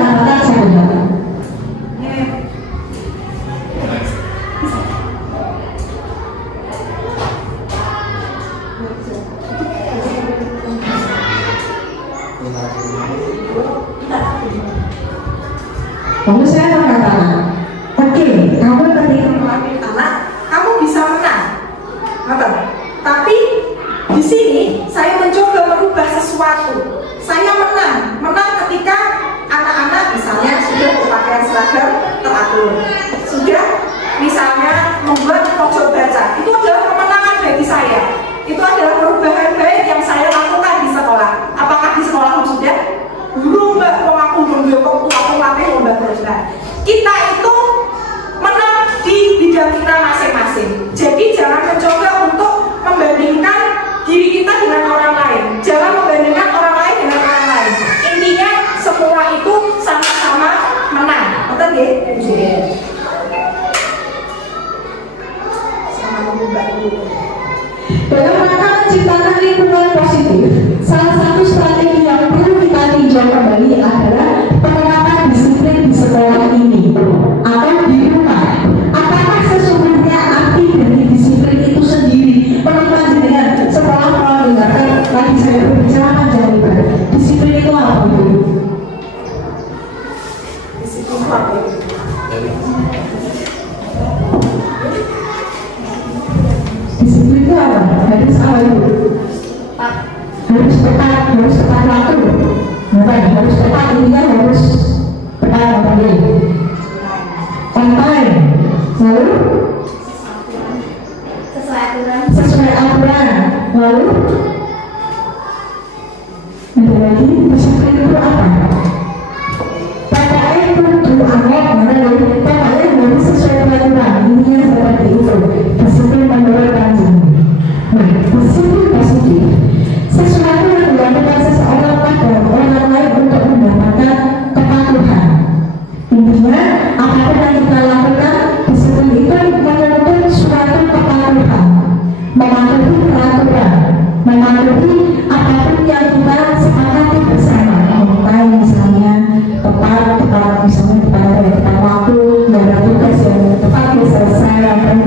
katakan saya. Lalu saya mengatakan, oke, kamu ketika melatih anak, kamu bisa menang. Tapi di sini saya mencoba merubah sesuatu. Saya menang ketika anak-anak misalnya sudah berpakaian seragam teratur, sudah misalnya membuat pojok baca. Itu adalah kemenangan bagi saya. Itu adalah perubahan baik yang saya lakukan di sekolah. Apakah di sekolahmu sudah? Belum, Mbak. Aku belum aku latih lomba terus. Nah, kita itu menang di bidang kita masing-masing. Jadi jangan mencoba untuk membandingkan diri kita dengan orang lain. Jangan membandingkan orang lain dengan orang lain. Intinya semua itu sama-sama menang. Betul ya? Dalam rangka menciptakan lingkungan positif, salah satu strategi yang perlu kita tinjau kembali adalah penerapan disiplin di sekolah ini atau di rumah. Apakah sesungguhnya arti dari disiplin itu sendiri? Menurut jenengan, setelah mendengarkan tadi saya berbicara panjang lebar, disiplin itu apa itu? Disiplin itu apa itu? Disiplin itu apa? Harus apa itu? Harus tepat waktu. Bukan, harus tepat, intinya harus tepat waktu. On time. Lalu? Sesuai aturan. Lalu? Ada lagi, disiplin itu apa? PKN itu anggap mana lagi? PKN harus sesuai aturan. Intinya seperti itu. Disiplin menurut panjang. Nah, disiplin positif sesuatu yang dilakukan seseorang pada orang lain untuk mendapatkan kepatuhan. Intinya, apapun yang kita lakukan, disiplin itu menuntut suatu kepatuhan, mematuhi peraturan, mematuhi apapun yang kita sepakati bersama. Contoh misalnya tepat misalnya tepat waktu, ada tugas yang tepat diselesaikan.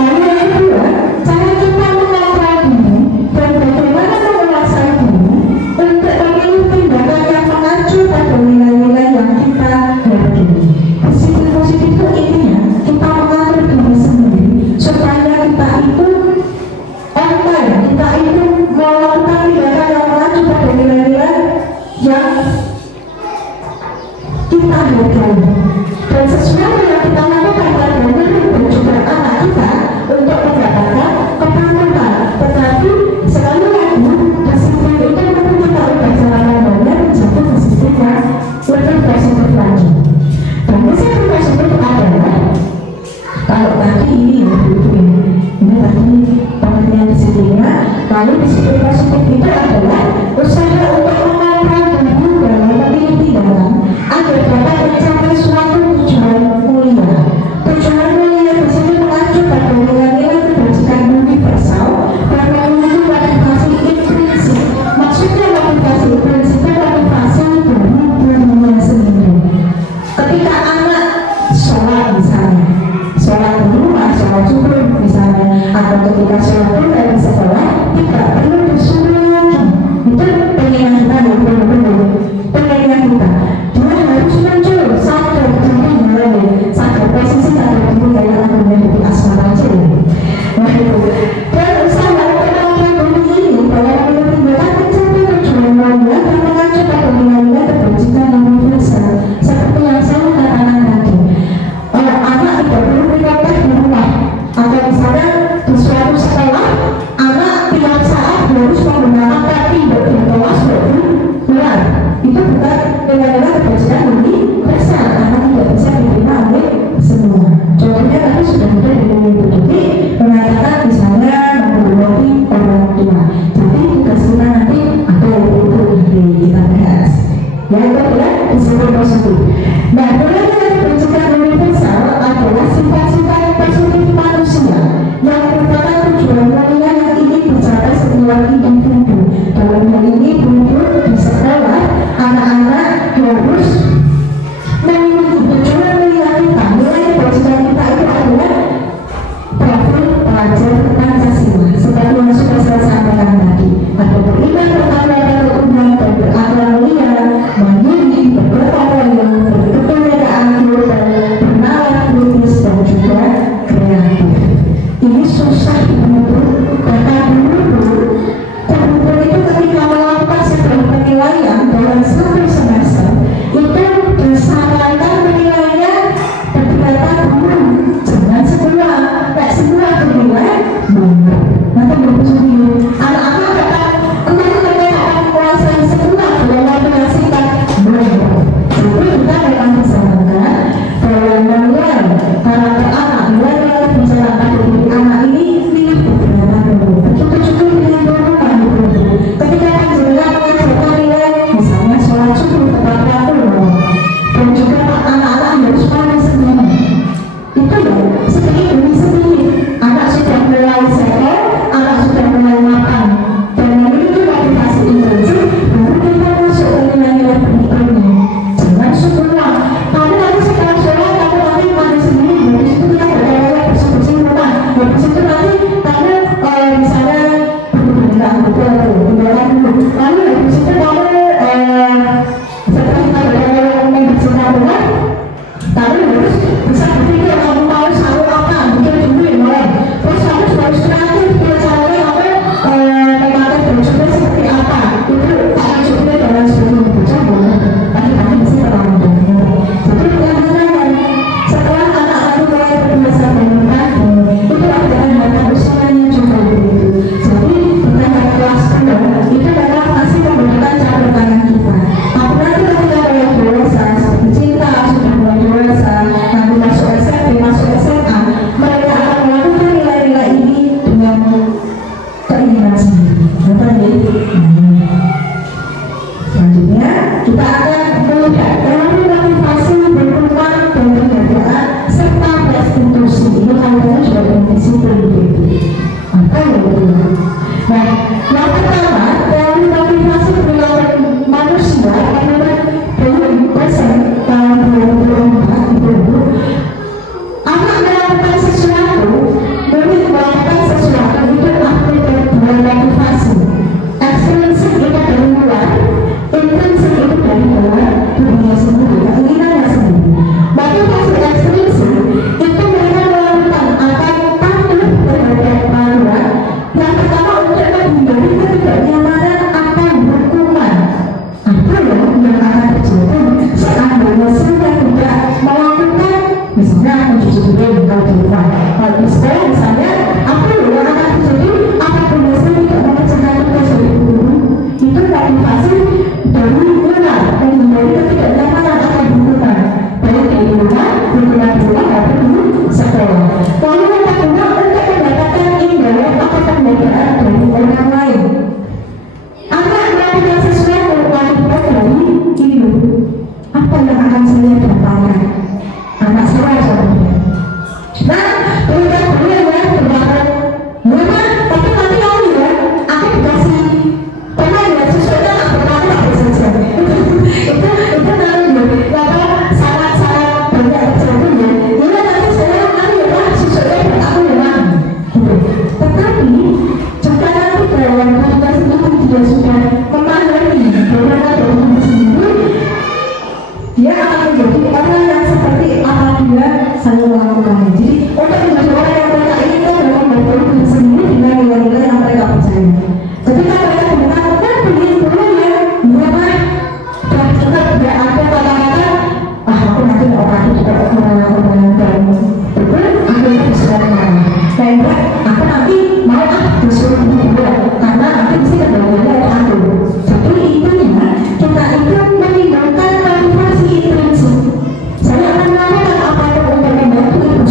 Lalu yang kedua, cara kita mengontrol diri dan bagaimana menguasai diri untuk memilih tindakan yang mengacu pada nilai-nilai yang kita yakini. Disiplin positif itu intinya kita mengatur diri sendiri supaya kita itu on time, kita itu melakukan tindakan yang mengacu pada nilai-nilai yang kita yakini. Dan sesuatu yang kita lakukan pada diri dan juga anak kita untuk mendapatkan kepatuhan. Tetapi sekali lagi disiplin itu perlu kita ubah cara pandangnya menjadi disiplin yang lebih positif lagi. Dan disiplin positif adalah kalau tadi ini tadi pengertian disiplinnya, lalu disiplin positif itu adalah usaha untuk mengontrol diri dalam memilih tindakan agar dapat mencapai suatu tujuan mulia. Tujuan mulia di sini mengacu pada nilai-nilai kebajikan universal dan memiliki motivasi intrinsik. Maksudnya motivasi intrinsik itu motivasi dari dirinya sendiri. Ketika anak sholat misalnya, sholat di rumah, sholat subuh misalnya, atau ketika sholat dari sekolah, tidak perlu disuruh lagi. Itu pengen kita, pengen kita. Dia harus muncul sadar diri mulai, sadar posisi sadar diri kayak anak menjadi asmara aja. Nah itu. Dan usaha pengembangan diri ini dalam memiliki tindakan mencapai tujuan mulia dan mengacu pada nilai-nilai kebajikan universal seperti yang saya katakan tadi. Anak tidak perlu dilatih di rumah, atau misalnya di suatu sekolah anak tiap saat harus menggunakan kaki bagi kelas benar. Itu bukan nilai-nilai kebajikan universal karena tidak bisa diterima oleh semua. Contohnya tadi sudah ada di Ibu Tuti mengatakan misalnya menghormati orang tua. Jadi tugas kita nanti atau ibu kita bahas. Yang kedua disiplin positif. Nah, nilai-nilai kebajikan universal adalah sifat-sifat positif manusia yang merupakan tujuan mulia yang ingin dicapai setiap individu. Dalam hal ini guru di sekolah, anak-anak harus yang akan saya dapatkan. Anak saya contohnya. Nah, berikan dulu ya berbakat. Mama, tapi nanti kamu ya, aku dikasih pernah ya sesuatu tak berlaku apa saja. Itu nanti apa sangat-sangat banyak terjadi ya. Ini nanti saya nanti ya sesuatu berlaku ya mah. Tetapi jika nanti dalam proses itu dia sudah memahami bagaimana dirinya sendiri, dia akan menjadi orang yang seperti apa dia selalu lakukan. Jadi untuk menjadi orang yang mereka ini itu adalah membangun diri sendiri dengan nilai-nilai yang mereka percaya. Ketika mereka mengatakan begini dulu ya, berapa dan juga tidak ada kata-kata aku nanti orang itu juga orang dan betul aku bisa marah. Sehingga aku nanti mau disuruh juga karena nanti mesti kembali oleh aku. Jadi intinya kita itu menimbulkan motivasi intrinsik. Saya akan melakukan apa yang untuk membantu ibu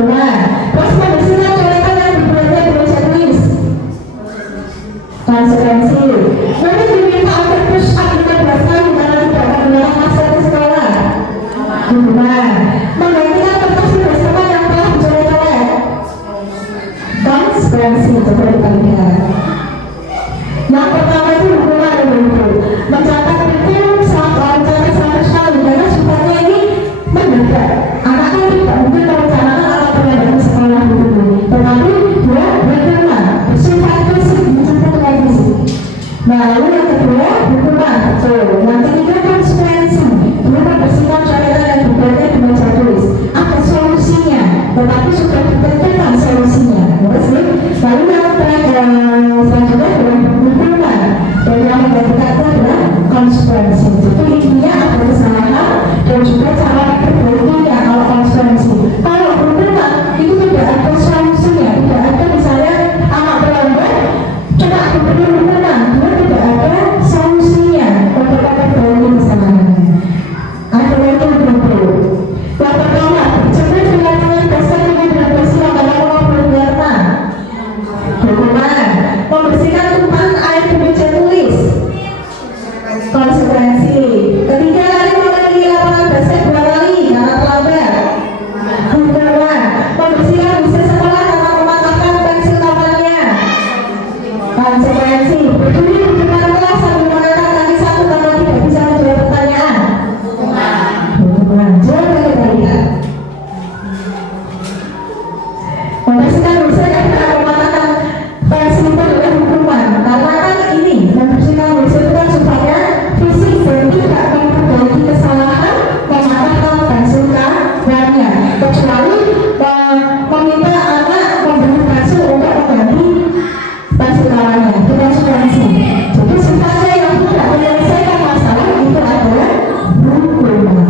Hubungan. Terus membersihkan coretan yang dibuatnya dengan checklist. Konsekuensi. Nanti diminta agar push up 15 kali karena tidak akan menggunakan masker ke sekolah. Hubungan. Menggantikan kertas bersama yang telah dicoret-coret. Konsekuensi. Coba dikalikan. Yang pertama itu hukuman ibu-ibu. Mencatat buku mencatat 100 kali karena sifatnya ini mendekat. Anaknya tidak mungkin merencanakan atau berada di sekolah ibu-ibu. Tetapi dia berkenan bersifat fisik mencatat dengan fisik. Lalu yang kedua hukuman. Betul. Yang ketiga konsekuensi. Dia membersihkan coretan yang dibuatnya dengan tulis. Ada solusinya, tetapi sudah ditentukan solusinya. Lalu yang terakhir selanjutnya adalah hukuman. Dan yang membedakan itu adalah konsekuensi. Jadi intinya ada kesalahan dan juga cara diperbaikinya kalau konsekuensi. Kalau hukuman itu tidak ada solusinya, tidak ada misalnya anak pelanggar kena diberi hukuman, dia tidak ada solusinya untuk memperbaiki kesalahannya. Ada lagi begitu. Yang pertama, bercermin dengan dasar dengan bersiap dalam mengobrolnya. Hukuman, membersihkan tumpahan air di meja tulis. Konsekuensi. Ketiga, lari mengelilingi lapangan basket 2 kali karena terlambat. Hukuman, membersihkan busa sekolah tanpa mematahkan pensil kamarnya. Konsekuensi. Berdiri di depan kelas sambil mengangkat kaki satu karena tidak bisa menjawab pertanyaan. Hukuman. Jawab kebaikan. Membersihkan busa yang tidak mematahkan pensil itu adalah hukuman. Karena kan ini membersihkan busa itu kan sifatnya fisik dan tidak memperbaiki kesalahan mematahkan pensil kamarnya. Kecuali meminta anak memberi pensil untuk mengganti pensil kamarnya. Itu konsekuensi. Jadi sifatnya yang tidak menyelesaikan masalah itu adalah hukuman.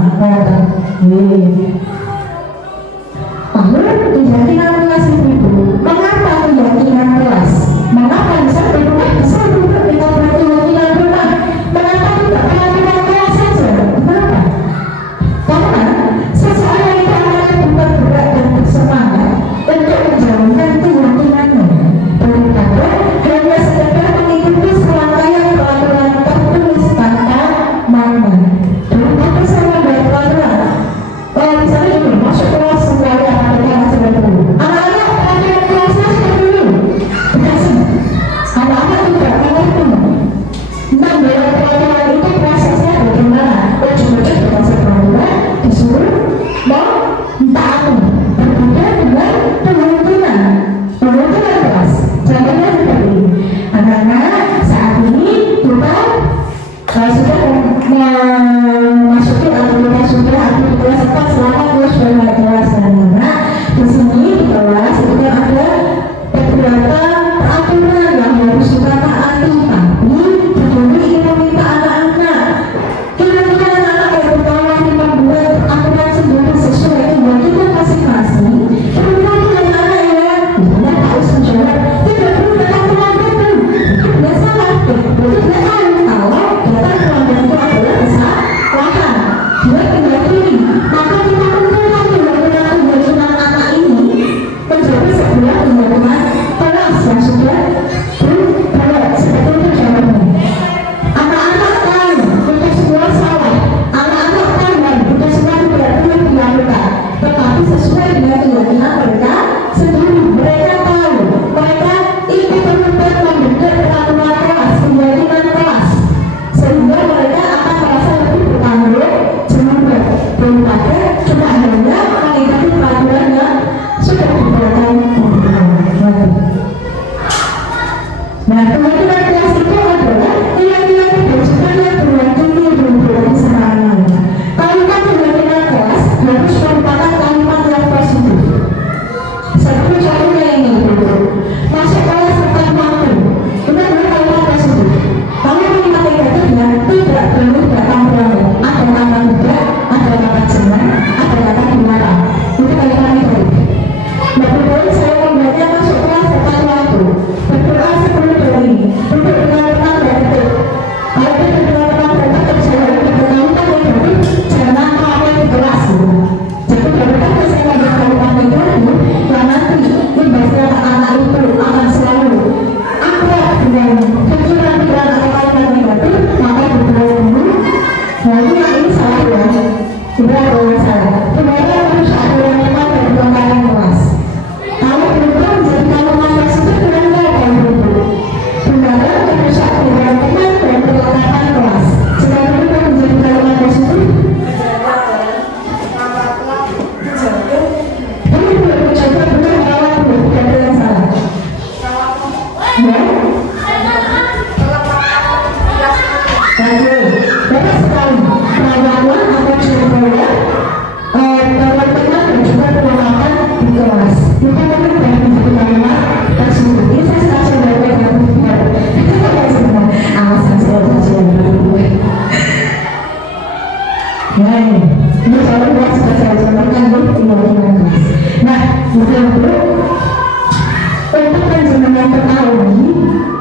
Lalu keyakinan kelas ibu. Mengapa keyakinan kelas? Mengapa bisa berubah? Bisa berubah dengan keyakinan rumah. Mengapa tidak keyakinan kelas saja? Kenapa? Karena seseorang itu akan bergerak dan bersemangat untuk menjalankan keyakinannya. Daripada hanya sekedar mengikuti serangkaian peraturan tertulis tanpa makna. Daripada saya membuat peraturan. Misalnya ini masuk kelas semuanya akan kelas. Kita kan banyak satu kalimat tersebut. Ini saya langsung dari alasan saya langsung dari ini kalau kelas saya contohkan tinggal kelas. Nah, betul-betul untuk penjenengan ketahui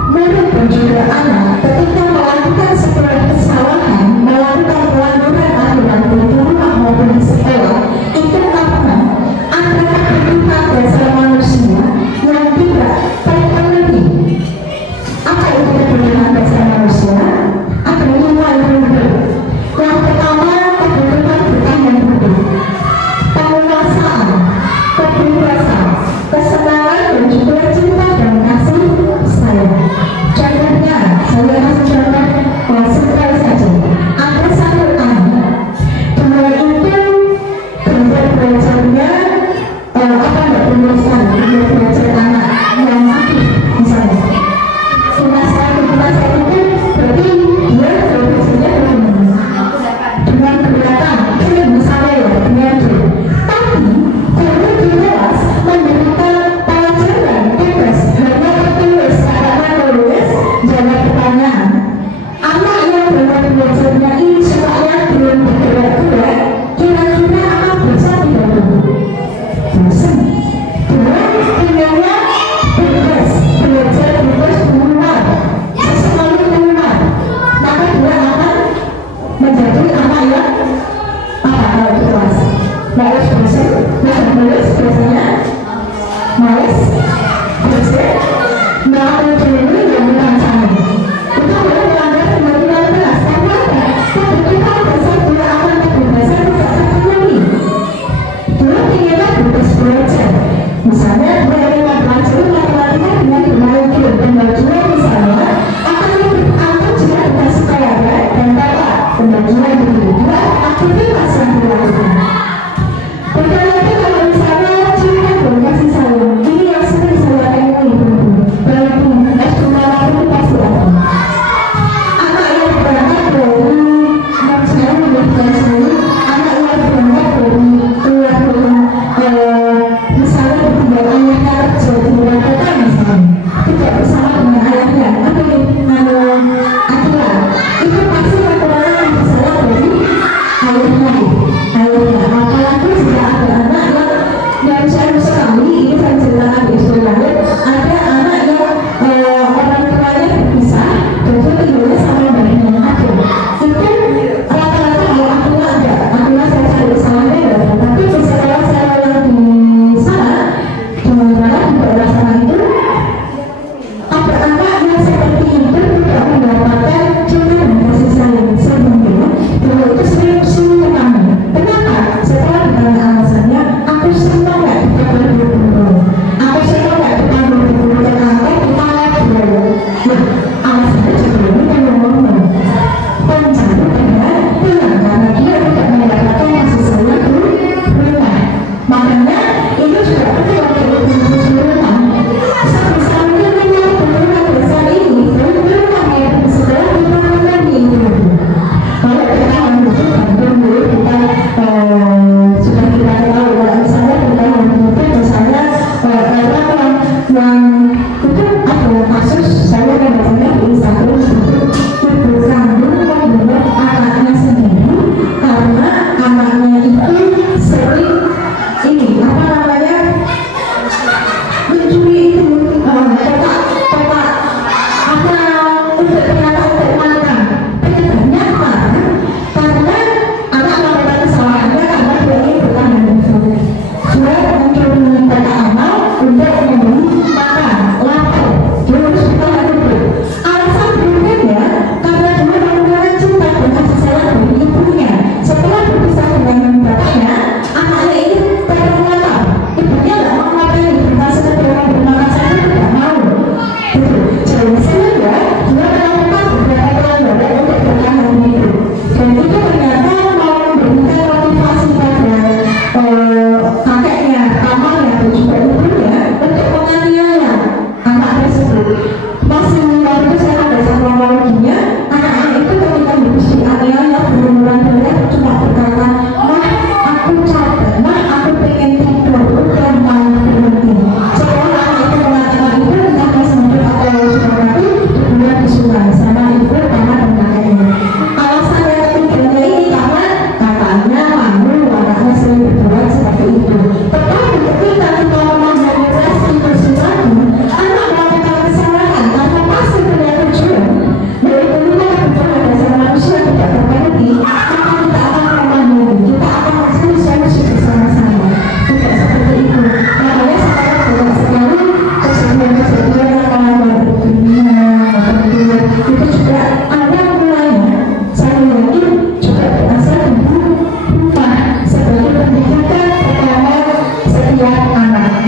murid dan juga anak ketika melakukan sebuah kesalahan, melakukan pelanggaran aturan di rumah maupun di sekolah, itu karena ada kebutuhan dasar manusia yang tidak terpenuhi. Apa itu kebutuhan dasar manusia? Ada 5 yang yang pertama, kebutuhan bertahan hidup, penguasaan, kebebasan, kesenangan dan juga cinta dan kasih sayang. Contohnya, saya kasih contoh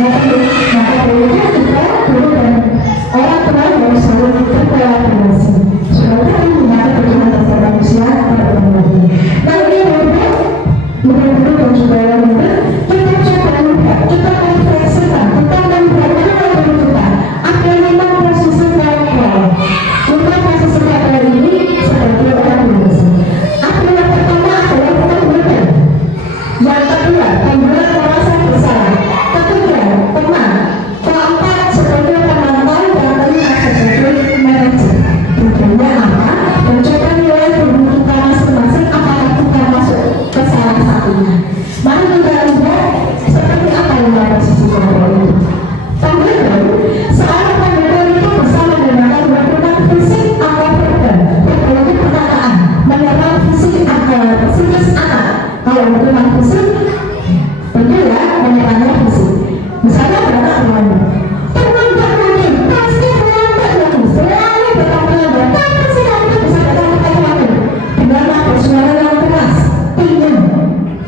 Maka dari itu kita guru dan orang tua harus selalu berkolaborasi supaya kita punya kebutuhan dasar manusia pada umumnya. Nah ini mudah-mudahan dan juga yang muda kita coba melihat, kita refleksikan, kita melihat diri kita apa yang memang posisi netral untuk posisi netral ini sebagai orang dewasa. Apa yang pertama adalah kita berikan, yang kedua membuat merasa bersalah, ketiga teman, keempat sebagai penonton dan kelima sebagai manajer. Tujuannya apa? Mencoba nilai tubuh kita masing-masing apakah kita masuk ke salah satunya. Mari kita lihat seperti apa yang ada posisi kontrol itu. Kemudian, seorang pendekar itu bisa menggunakan berbagai fisik atau verbal, berbagai perkataan, menyerang fisik atau psikis anak. Kalau menggunakan fisik, tentu ya menyerangnya fisik. Misalnya berkata temanmu, teman-teman pasti melambat lagi, selalu berkata lambat, tapi sekarang itu bisa berkata temanmu dengan bersuara yang keras, tinggi,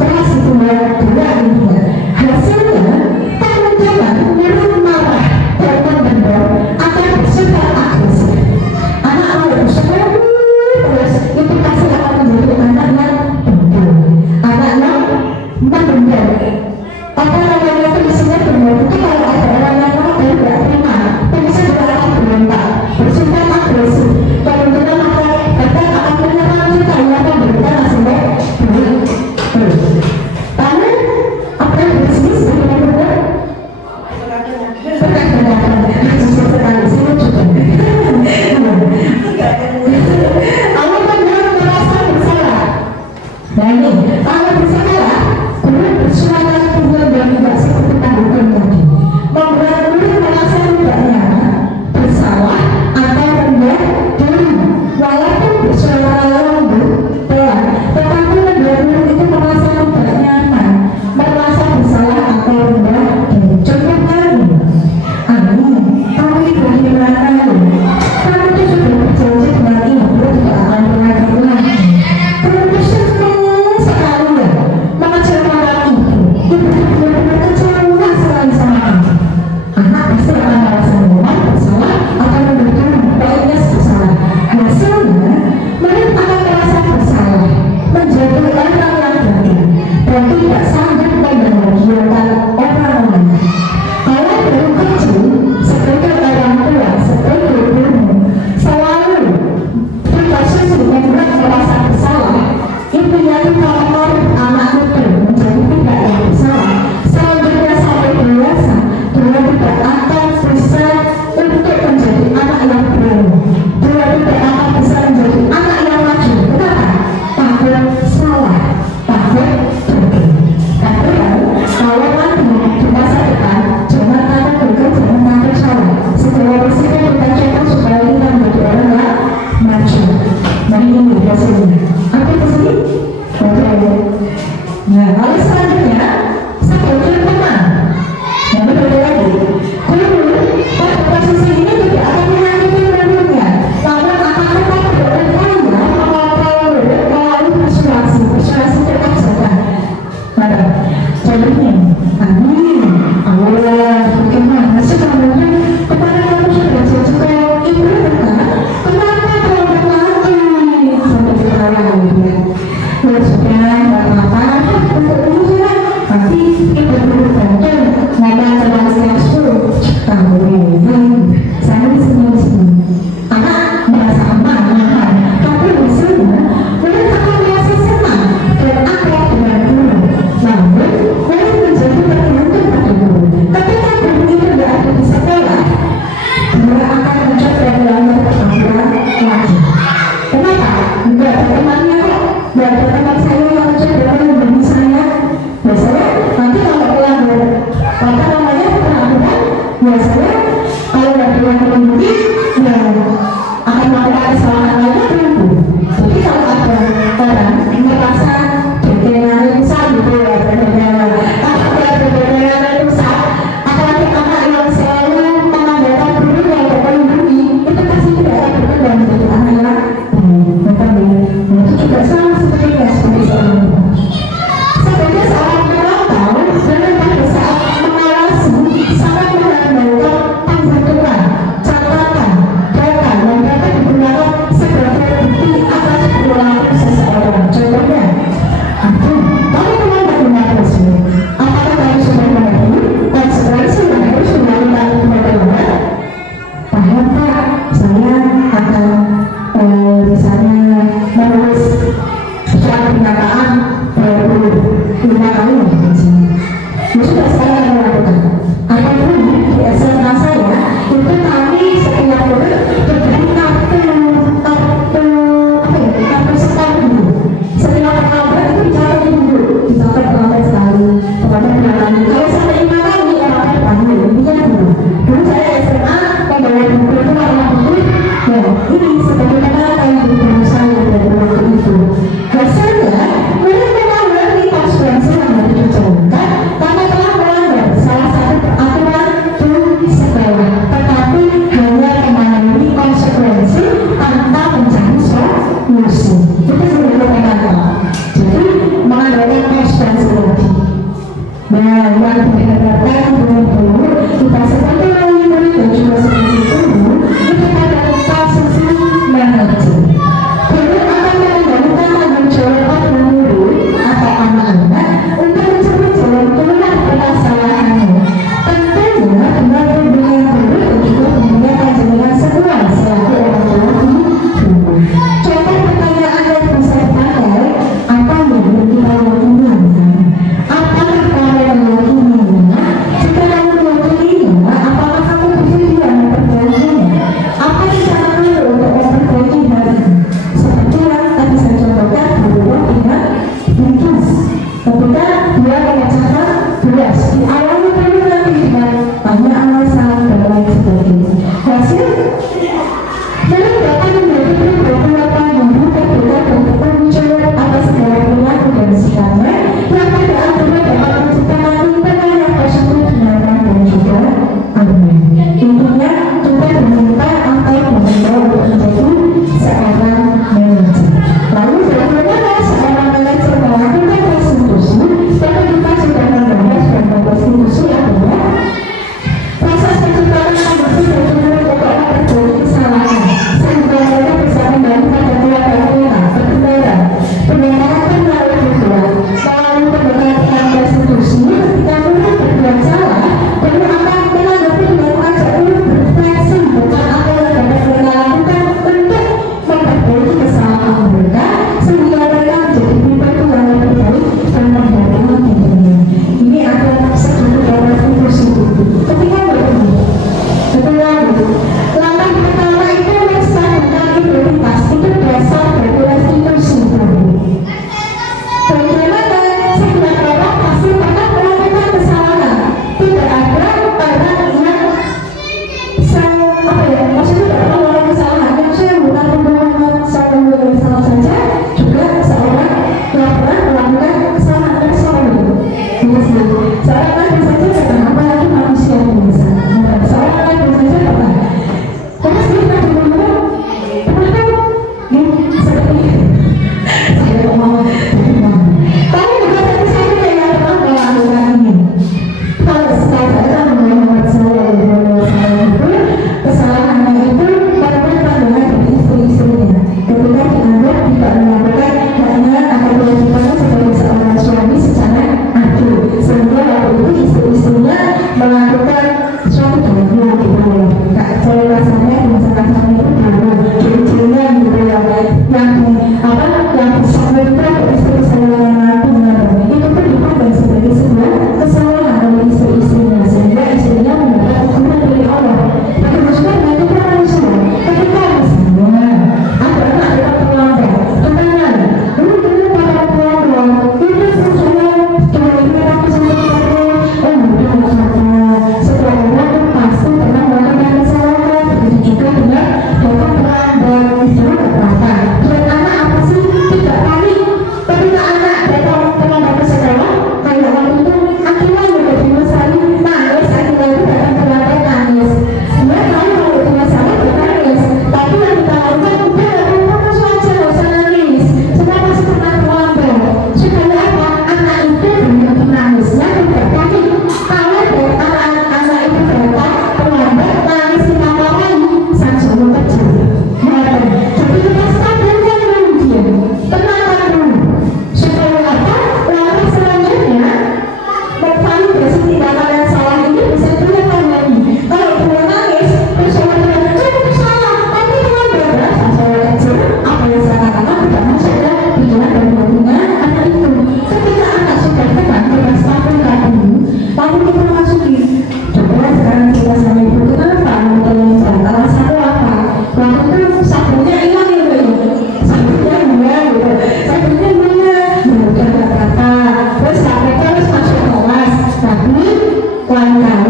keras itu dua intinya. Hasilnya, teman-teman menurut marah, teman bendor, akan bersifat agresif. Anak mau bersifat terus, itu pasti akan menjadi anak yang bendor, anak yang membendor. Apa namanya tulisannya bendor itu kalau ada orang yang marah dan tidak terima, tulisan juga akan berontak, bersifat agresif. Teman-teman akan menyerang kita yang akan memberikan hasilnya terus. Karena apa yang berbisnis sebagai benar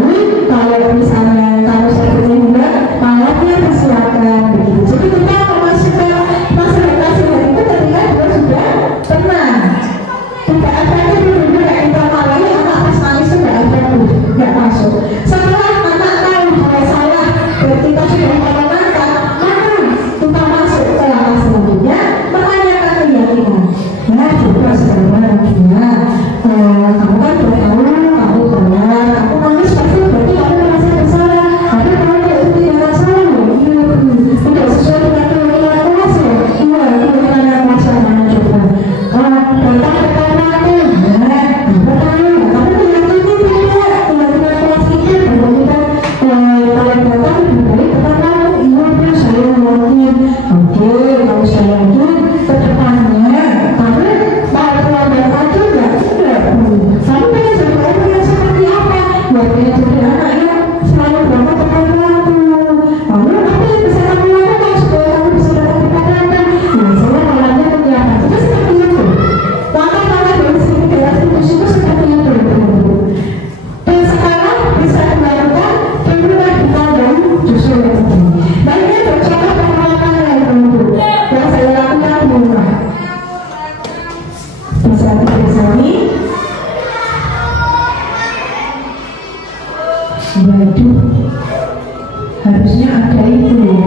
Jadi kalau misalnya kalau seperti enggak, malamnya persilakan begitu. Jadi kita memasukkan masyarakat sehat itu ketika dia sudah tenang. Tidak efektif dulu kayak kita malami anak pas nangis itu nggak efektif, nggak masuk. Setelah anak tahu bahwa salah, berarti kita sudah menenangkan, maka kita masuk ke langkah selanjutnya, menanyakan keyakinan. Nah, juga sekarang dia, kamu kan bertahu, kamu benar, kamu nangis pasti berarti kamu merasa bersalah. Tapi kalau itu tidak salah, tidak sesuai dengan keyakinan kelas ya. Iya, itu karena masalah coba. Datang pertama aku, pertama, tapi keyakinan tidak, keyakinan kelas itu bahwa kita kalian datang lebih baik pertama, iya saya yakin, oke, kalau saya yakin ke depannya, tapi mau keluarga aja ya sudah. Saya pengen jadi orang yang seperti apa? Ya pengen jadi anak yang selalu berangkat tepat waktu. Lalu apa yang bisa kamu lakukan supaya kamu bisa dapat kepadanan? Ya saya malahnya kegiatan itu seperti itu. Langkah-langkah dari sini ke institusi itu seperti itu. Dan sekarang bisa dilakukan dimulai di tahun justru yang ini. Dan ini bercontoh pengalaman yang saya lakukan di rumah. Bisa dipelajari. Waduh, harusnya ada itu ya.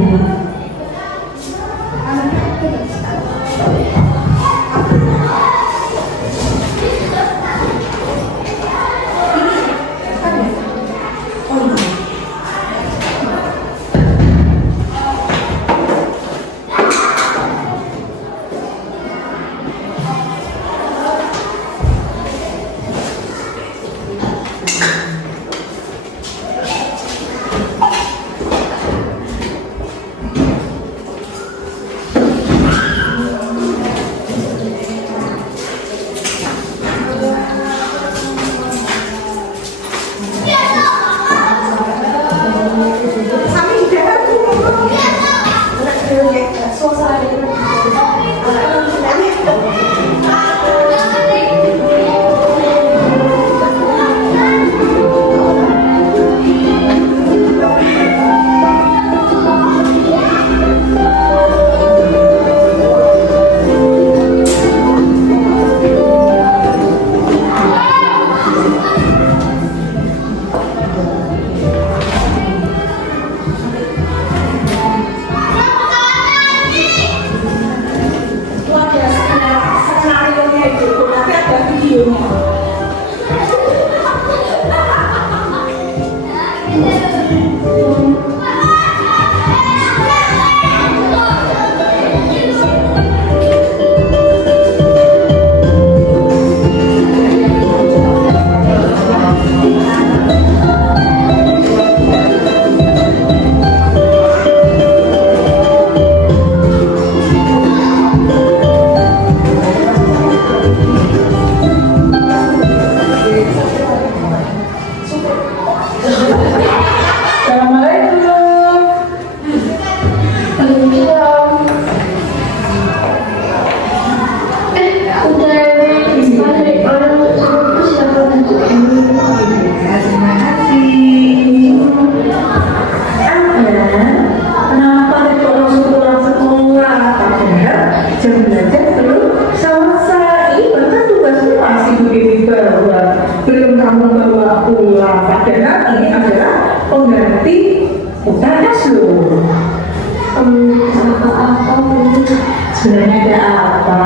Sebenarnya ada apa?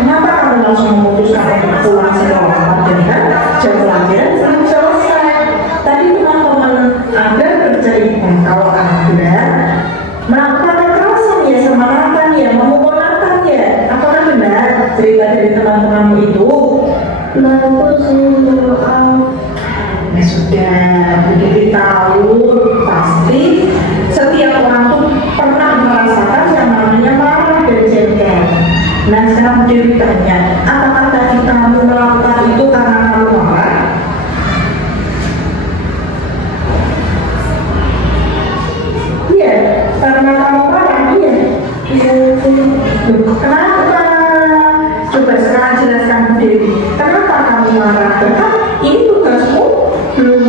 Kenapa kamu langsung memutuskan untuk pulang sekolah? Padahal jam pelajaran belum selesai. Tadi teman-teman Anda bercerita kalau Anda melakukan kekerasan ya sama Nathan ya, memukul Nathan ya. Apakah benar cerita dari teman-temanmu itu? Ya sudah, begitu tahu pasti setiap orang tuh pernah merasakan yang namanya marah dan jengkel. Nah sekarang Dewi tanya, apakah tadi kamu melakukan itu karena kamu marah? Iya, karena kamu marah, iya. Kenapa? Coba sekarang jelaskan Dewi, kenapa kamu marah? Karena ini tugasmu belum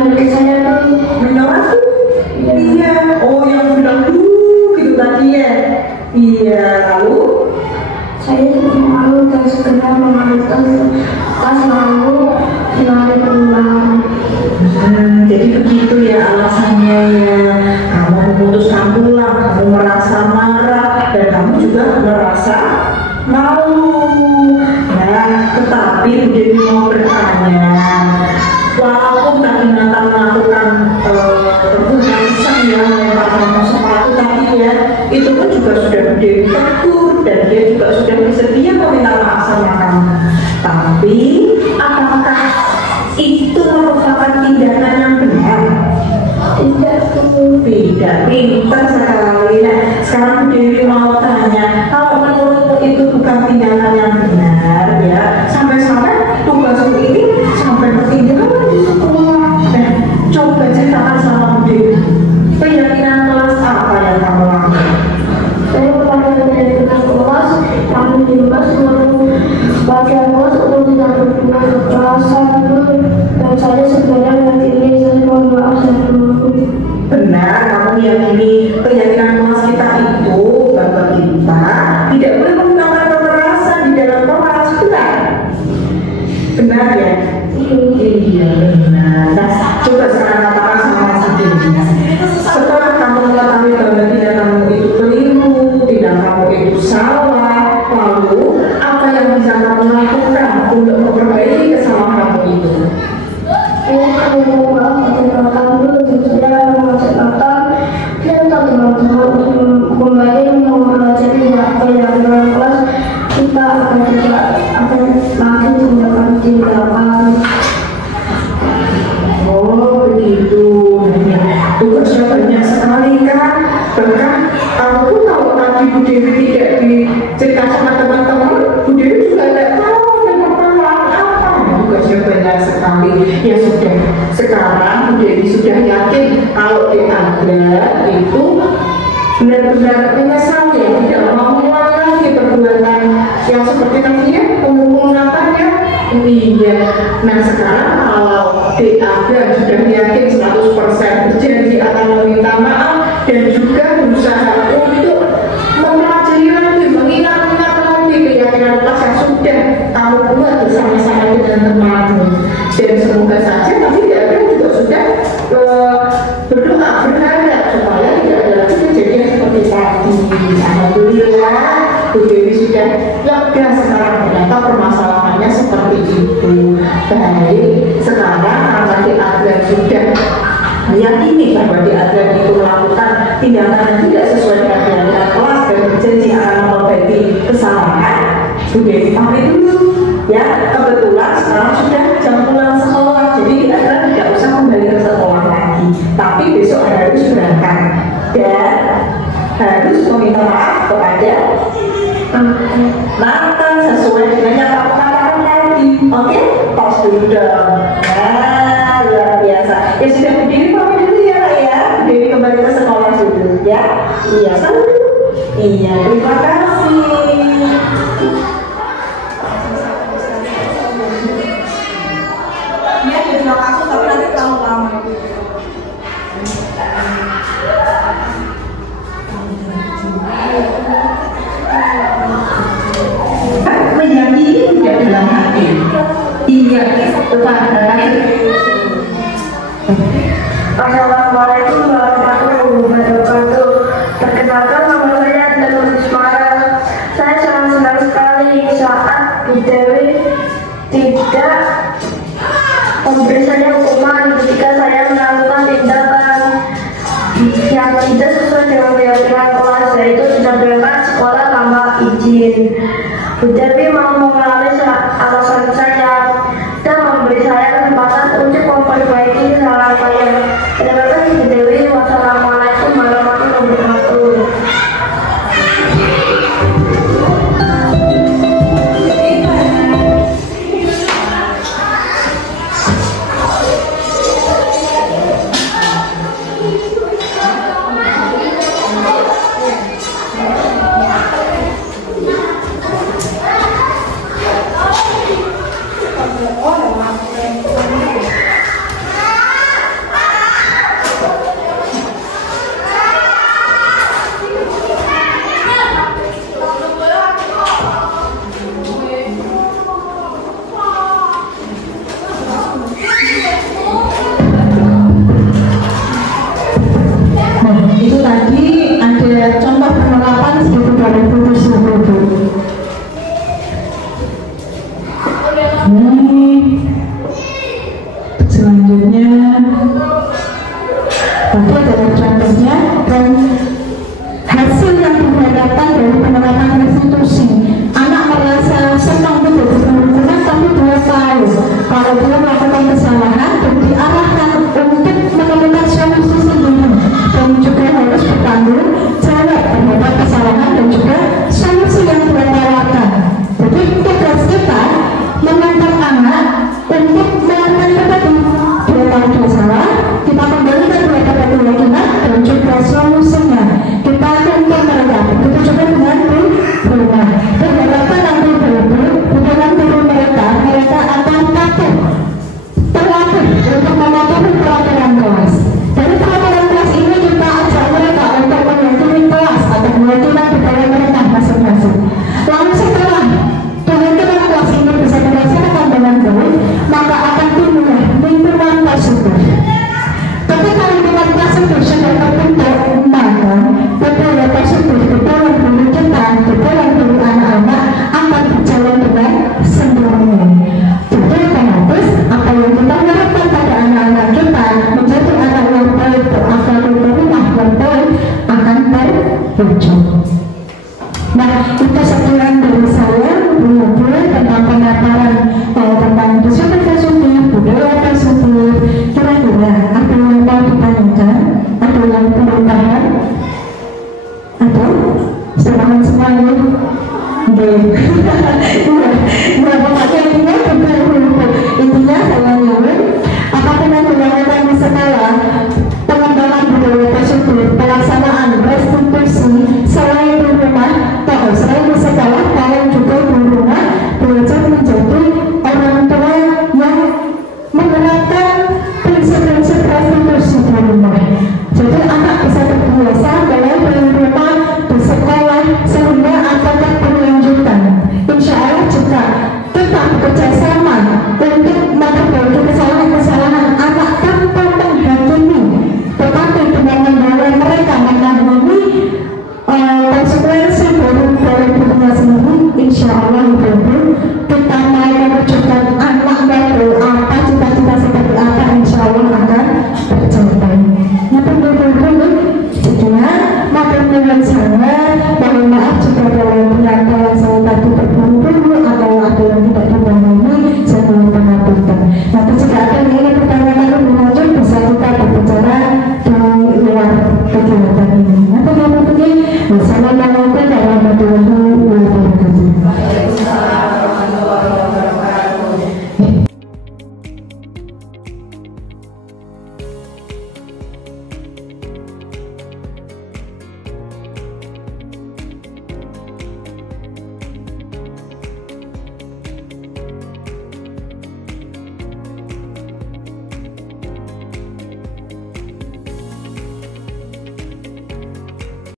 dari saya tuh. Benar aku? Iya. Oh, yang bilang gitu tadi ya. Iya, lalu Saya tidak malu dan segera mengantar tas lalu menarik pulang. Jadi begitu ya alasannya ya. Kamu memutuskan pulang, kamu merasa marah dan kamu juga merasa malu. Nah, tetapi Dewi mau bertanya, walaupun tadi Nathan melakukan perbuatan yang melempar sepatu tadi ya, itu pun juga sudah Dewi tegur dan dia juga sudah bersedia meminta maaf sama kamu. Tapi apakah itu merupakan tindakan yang benar? Tidak, Tidak, pintar sekali. Nah, sekarang Dewi mau tanya, kalau menurutmu itu bukan tindakan yang benar ya, sampai-sampai tugasmu ini sampai ketinggalan di sekolah. Nah, coba ceritakan sama Dewi, keyakinan kelas apa yang kamu lakukan? saya pada dari kelas kami dimas seluruh bagian kelas untuk tidak berbuat kekerasan dan saya sebenarnya meyakini saya mohon maaf saya mengakui. Benar, kamu yakini keyakinan kelas kita itu bahwa kita tidak boleh menggunakan kekerasan di dalam kelas, benar? Benar ya? Iya benar. Nah, coba sekarang katakan sama si Dewi. Setelah kamu mengetahui bahwa tindakanmu itu keliru, tindakanmu itu salah, lalu apa yang bisa kamu lakukan untuk memperbaiki kesalahanmu itu? Saya akan mohon maaf atas kata dulu dan saya mengajak Nathan dan teman-teman untuk kembali mempelajari apa yang dalam kelas kita akan tidak akan lagi tindakan. Oh begitu. Nah, tugasnya banyak sekali kan. Bahkan aku tahu tadi Bu Dewi tidak diceritakan sama teman-teman, Bu Dewi juga tidak tahu tentang apa. Tugasnya banyak sekali. Ya sudah, sekarang Bu Dewi sudah yakin kalau Deandra itu benar-benar menyesal ya, tidak mau mengulangi lagi perbuatan yang seperti tadi ya, pemukul Nathan ya. Iya. Nah sekarang kalau Deandra sudah yakin 100% berjanji akan meminta maaf dan juga berusaha untuk mempelajari lagi, mengingat-ingat lagi keyakinan kelas yang sudah kamu buat bersama-sama dengan temanmu. Dan semoga saja nanti Deandra juga sudah berdoa, berharap supaya tidak ada lagi kejadian seperti tadi. Alhamdulillah, Bu Dewi sudah lega sekarang, ternyata permasalahannya seperti itu. Baik, sekarang karena Deandra sudah meyakini bahwa Deandra itu melakukan tindakan yang tidak sesuai dengan keyakinan kelas dan berjanji akan memperbaiki kesalahan, Bu Dewi pamit dulu. Ya, kebetulan sekarang sudah jam pulang sekolah, jadi Deandra tidak usah kembali ke sekolah lagi. Tapi besok harus berangkat dan harus meminta maaf kepada Nathan sesuai dengan yang kamu katakan tadi. Oke, tos dulu dong. Nah, luar biasa. Ya sudah, Bu Dewi pamit dulu ya Kak ya. Bu Dewi kembali ke sekolah dulu ya. Iya, salam dulu. Iya, terima kasih. Dia ada 2 kasus tapi nanti terlalu lama. Meyakini tidak dalam hati. Iya, Assalamualaikum warahmatullahi wabarakatuh. Perkenalkan nama saya Adalah Ismail. Saya sangat senang sekali saat Bu Dewi tidak memberi saya hukuman ketika saya melakukan tindakan yang tidak sesuai dengan keyakinan kelas, yaitu tidak berangkat sekolah tanpa izin. Bu Dewi mau mengalami alasan saya dan memberi saya kesempatan untuk memperbaiki kesalahan saya. Terima kasih.